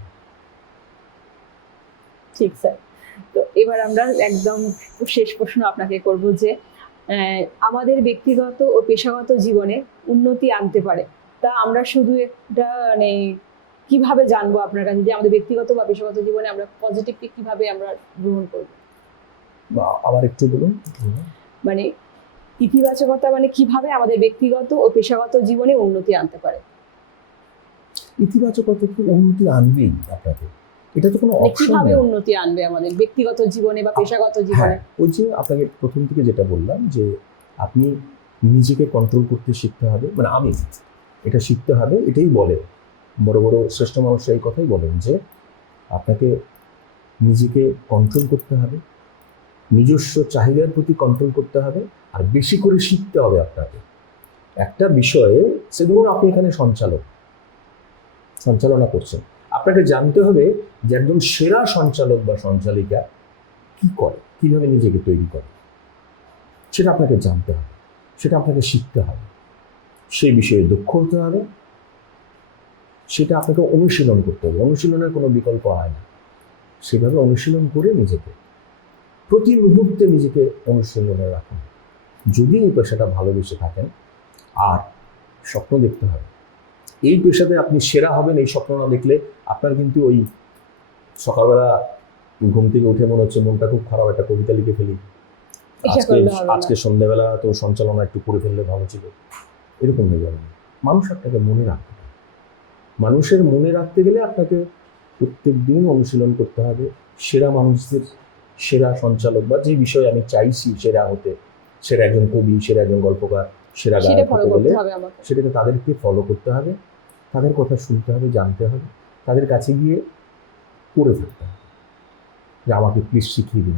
ঠিক স্যার। তো এবার আমরা একদম শেষ প্রশ্ন আপনাকে করব যে আমাদের ব্যক্তিগত ও পেশাগত জীবনে উন্নতি আনতে পারে, তা আমরা শুধু একটা মানে কিভাবে জানবো আপনার কাছে যে আমাদের ব্যক্তিগত বা পেশাগত জীবনে আমরা পজিটিভলি কিভাবে আমরা গ্রহণ করব? আবার একটু বলুন। মানে ইতিবাচকতা মানে কিভাবে আমাদের ব্যক্তিগত ও পেশাগত জীবনে উন্নতি আনতে পারে? ইতিবাচকতা কি উন্নতি আনবেই আপনাকে, এটা তো কোনো অপশন কিভাবে নেই। উন্নতি আনবে আমাদের ব্যক্তিগত জীবনে বা পেশাগত জীবনে? ওই যে আপনাকে প্রথম থেকে যেটা বললাম যে আপনি নিজেকে কন্ট্রোল করতে শিখতে হবে, মানে আমি এটা শিখতে হবে। এটাই বলে বড় বড় শ্রেষ্ঠ মানুষরা, এই কথাই বলেন যে আপনাকে নিজেকে কন্ট্রোল করতে হবে, নিজস্ব চাহিদার প্রতি কন্ট্রোল করতে হবে, আর বেশি করে শিখতে হবে আপনাকে একটা বিষয়ে। সে ধরুন আপনি এখানে সঞ্চালনা করছেন, আপনাকে জানতে হবে যে একজন সেরা সঞ্চালক বা সঞ্চালিকা কি করে, কিভাবে নিজেকে তৈরি করে, সেটা আপনাকে জানতে হবে, সেটা আপনাকে শিখতে হবে, সেই বিষয়ে দক্ষ হতে হবে, সেটা আপনাকে অনুশীলন করতে হবে। অনুশীলনের কোনো বিকল্প হয় না, সেভাবে অনুশীলন করে নিজেকে প্রতি মুহূর্তে নিজেকে অনুশীলনে রাখুন। যদি এই পেশাটা ভালোবেসে থাকেন, আর স্বপ্ন দেখতে হবে এই পেশাতে আপনি সেরা হবেন, এই স্বপ্ন না দেখলে আপনার কিন্তু ওই সকালবেলা ঘুম থেকে উঠে মনে হচ্ছে মনটা খুব খারাপ, একটা কবিতা লিখে ফেলি, আজকে সন্ধ্যাবেলা তো সঞ্চালনা একটু করে ফেললে ভালো ছিল, এরকম হয়ে যাবে। মানুষ আপনাকে মনে রাখতে হবে, মানুষের মনে রাখতে গেলে আপনাকে প্রত্যেক দিন অনুশীলন করতে হবে। সেরা মানুষদের, সেরা সঞ্চালক বা যে বিষয়ে আমি চাইছি সেরা হতে, সেরা একজন কবি, সেরা একজন গল্পকার, সেরা গায়ক হতে গেলে সেটাকে তাদেরকে ফলো করতে হবে, তাদের কথা শুনতে হবে, জানতে হবে, তাদের কাছে গিয়ে পড়ে থাকতে হবে যে আমাকে প্লিজ শিখিয়ে দিন,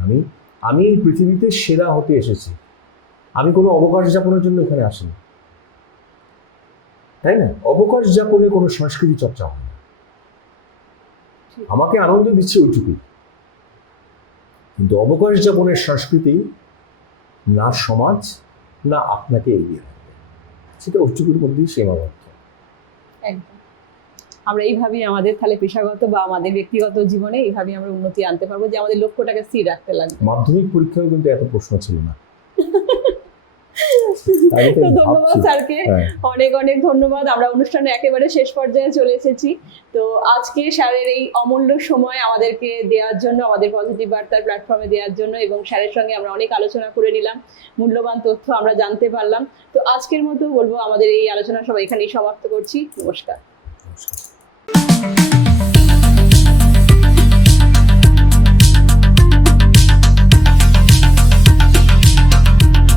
আমি এই পৃথিবীতে সেরা হতে এসেছি, আমি কোনো অবকাশ যাপনের জন্য এখানে আসিনি, তাই না? অবকাশ যাপনে কোনো সংস্কৃতি চর্চা হয় না, আমাকে আনন্দ দিচ্ছে ওইটুকুই, কিন্তু অবকাশ যাপনের সংস্কৃতি না সমাজ না আপনাকে এগিয়ে রাখবে, সেটা ওইটুকুর মধ্যেই সীমাবদ্ধ। একদম। আমরা এইভাবেই আমাদের তাহলে পেশাগত বা আমাদের ব্যক্তিগত জীবনে এইভাবেই আমরা উন্নতি আনতে পারবো, যে আমাদের লক্ষ্যটাকে স্থির রাখতে লাগবে। মাধ্যমিক পরীক্ষায় কিন্তু এত প্রশ্ন ছিল না। তো ধন্যবাদ স্যারকে, অনেক অনেক ধন্যবাদ। আমরা অনুষ্ঠানে একেবারে শেষ পর্যায়ে চলে এসেছি। তো আজকে স্যারের এই অমূল্য সময় আমাদেরকে দেওয়ার জন্য, আমাদের পজিটিভ বার্তার প্ল্যাটফর্মে দেওয়ার জন্য, এবং স্যারের সঙ্গে আমরা অনেক আলোচনা করে নিলাম, মূল্যবান তথ্য আমরা জানতে পারলাম। তো আজকের মতো বলবো আমাদের এই আলোচনা সবাই এখানেই সমাপ্ত করছি। নমস্কার।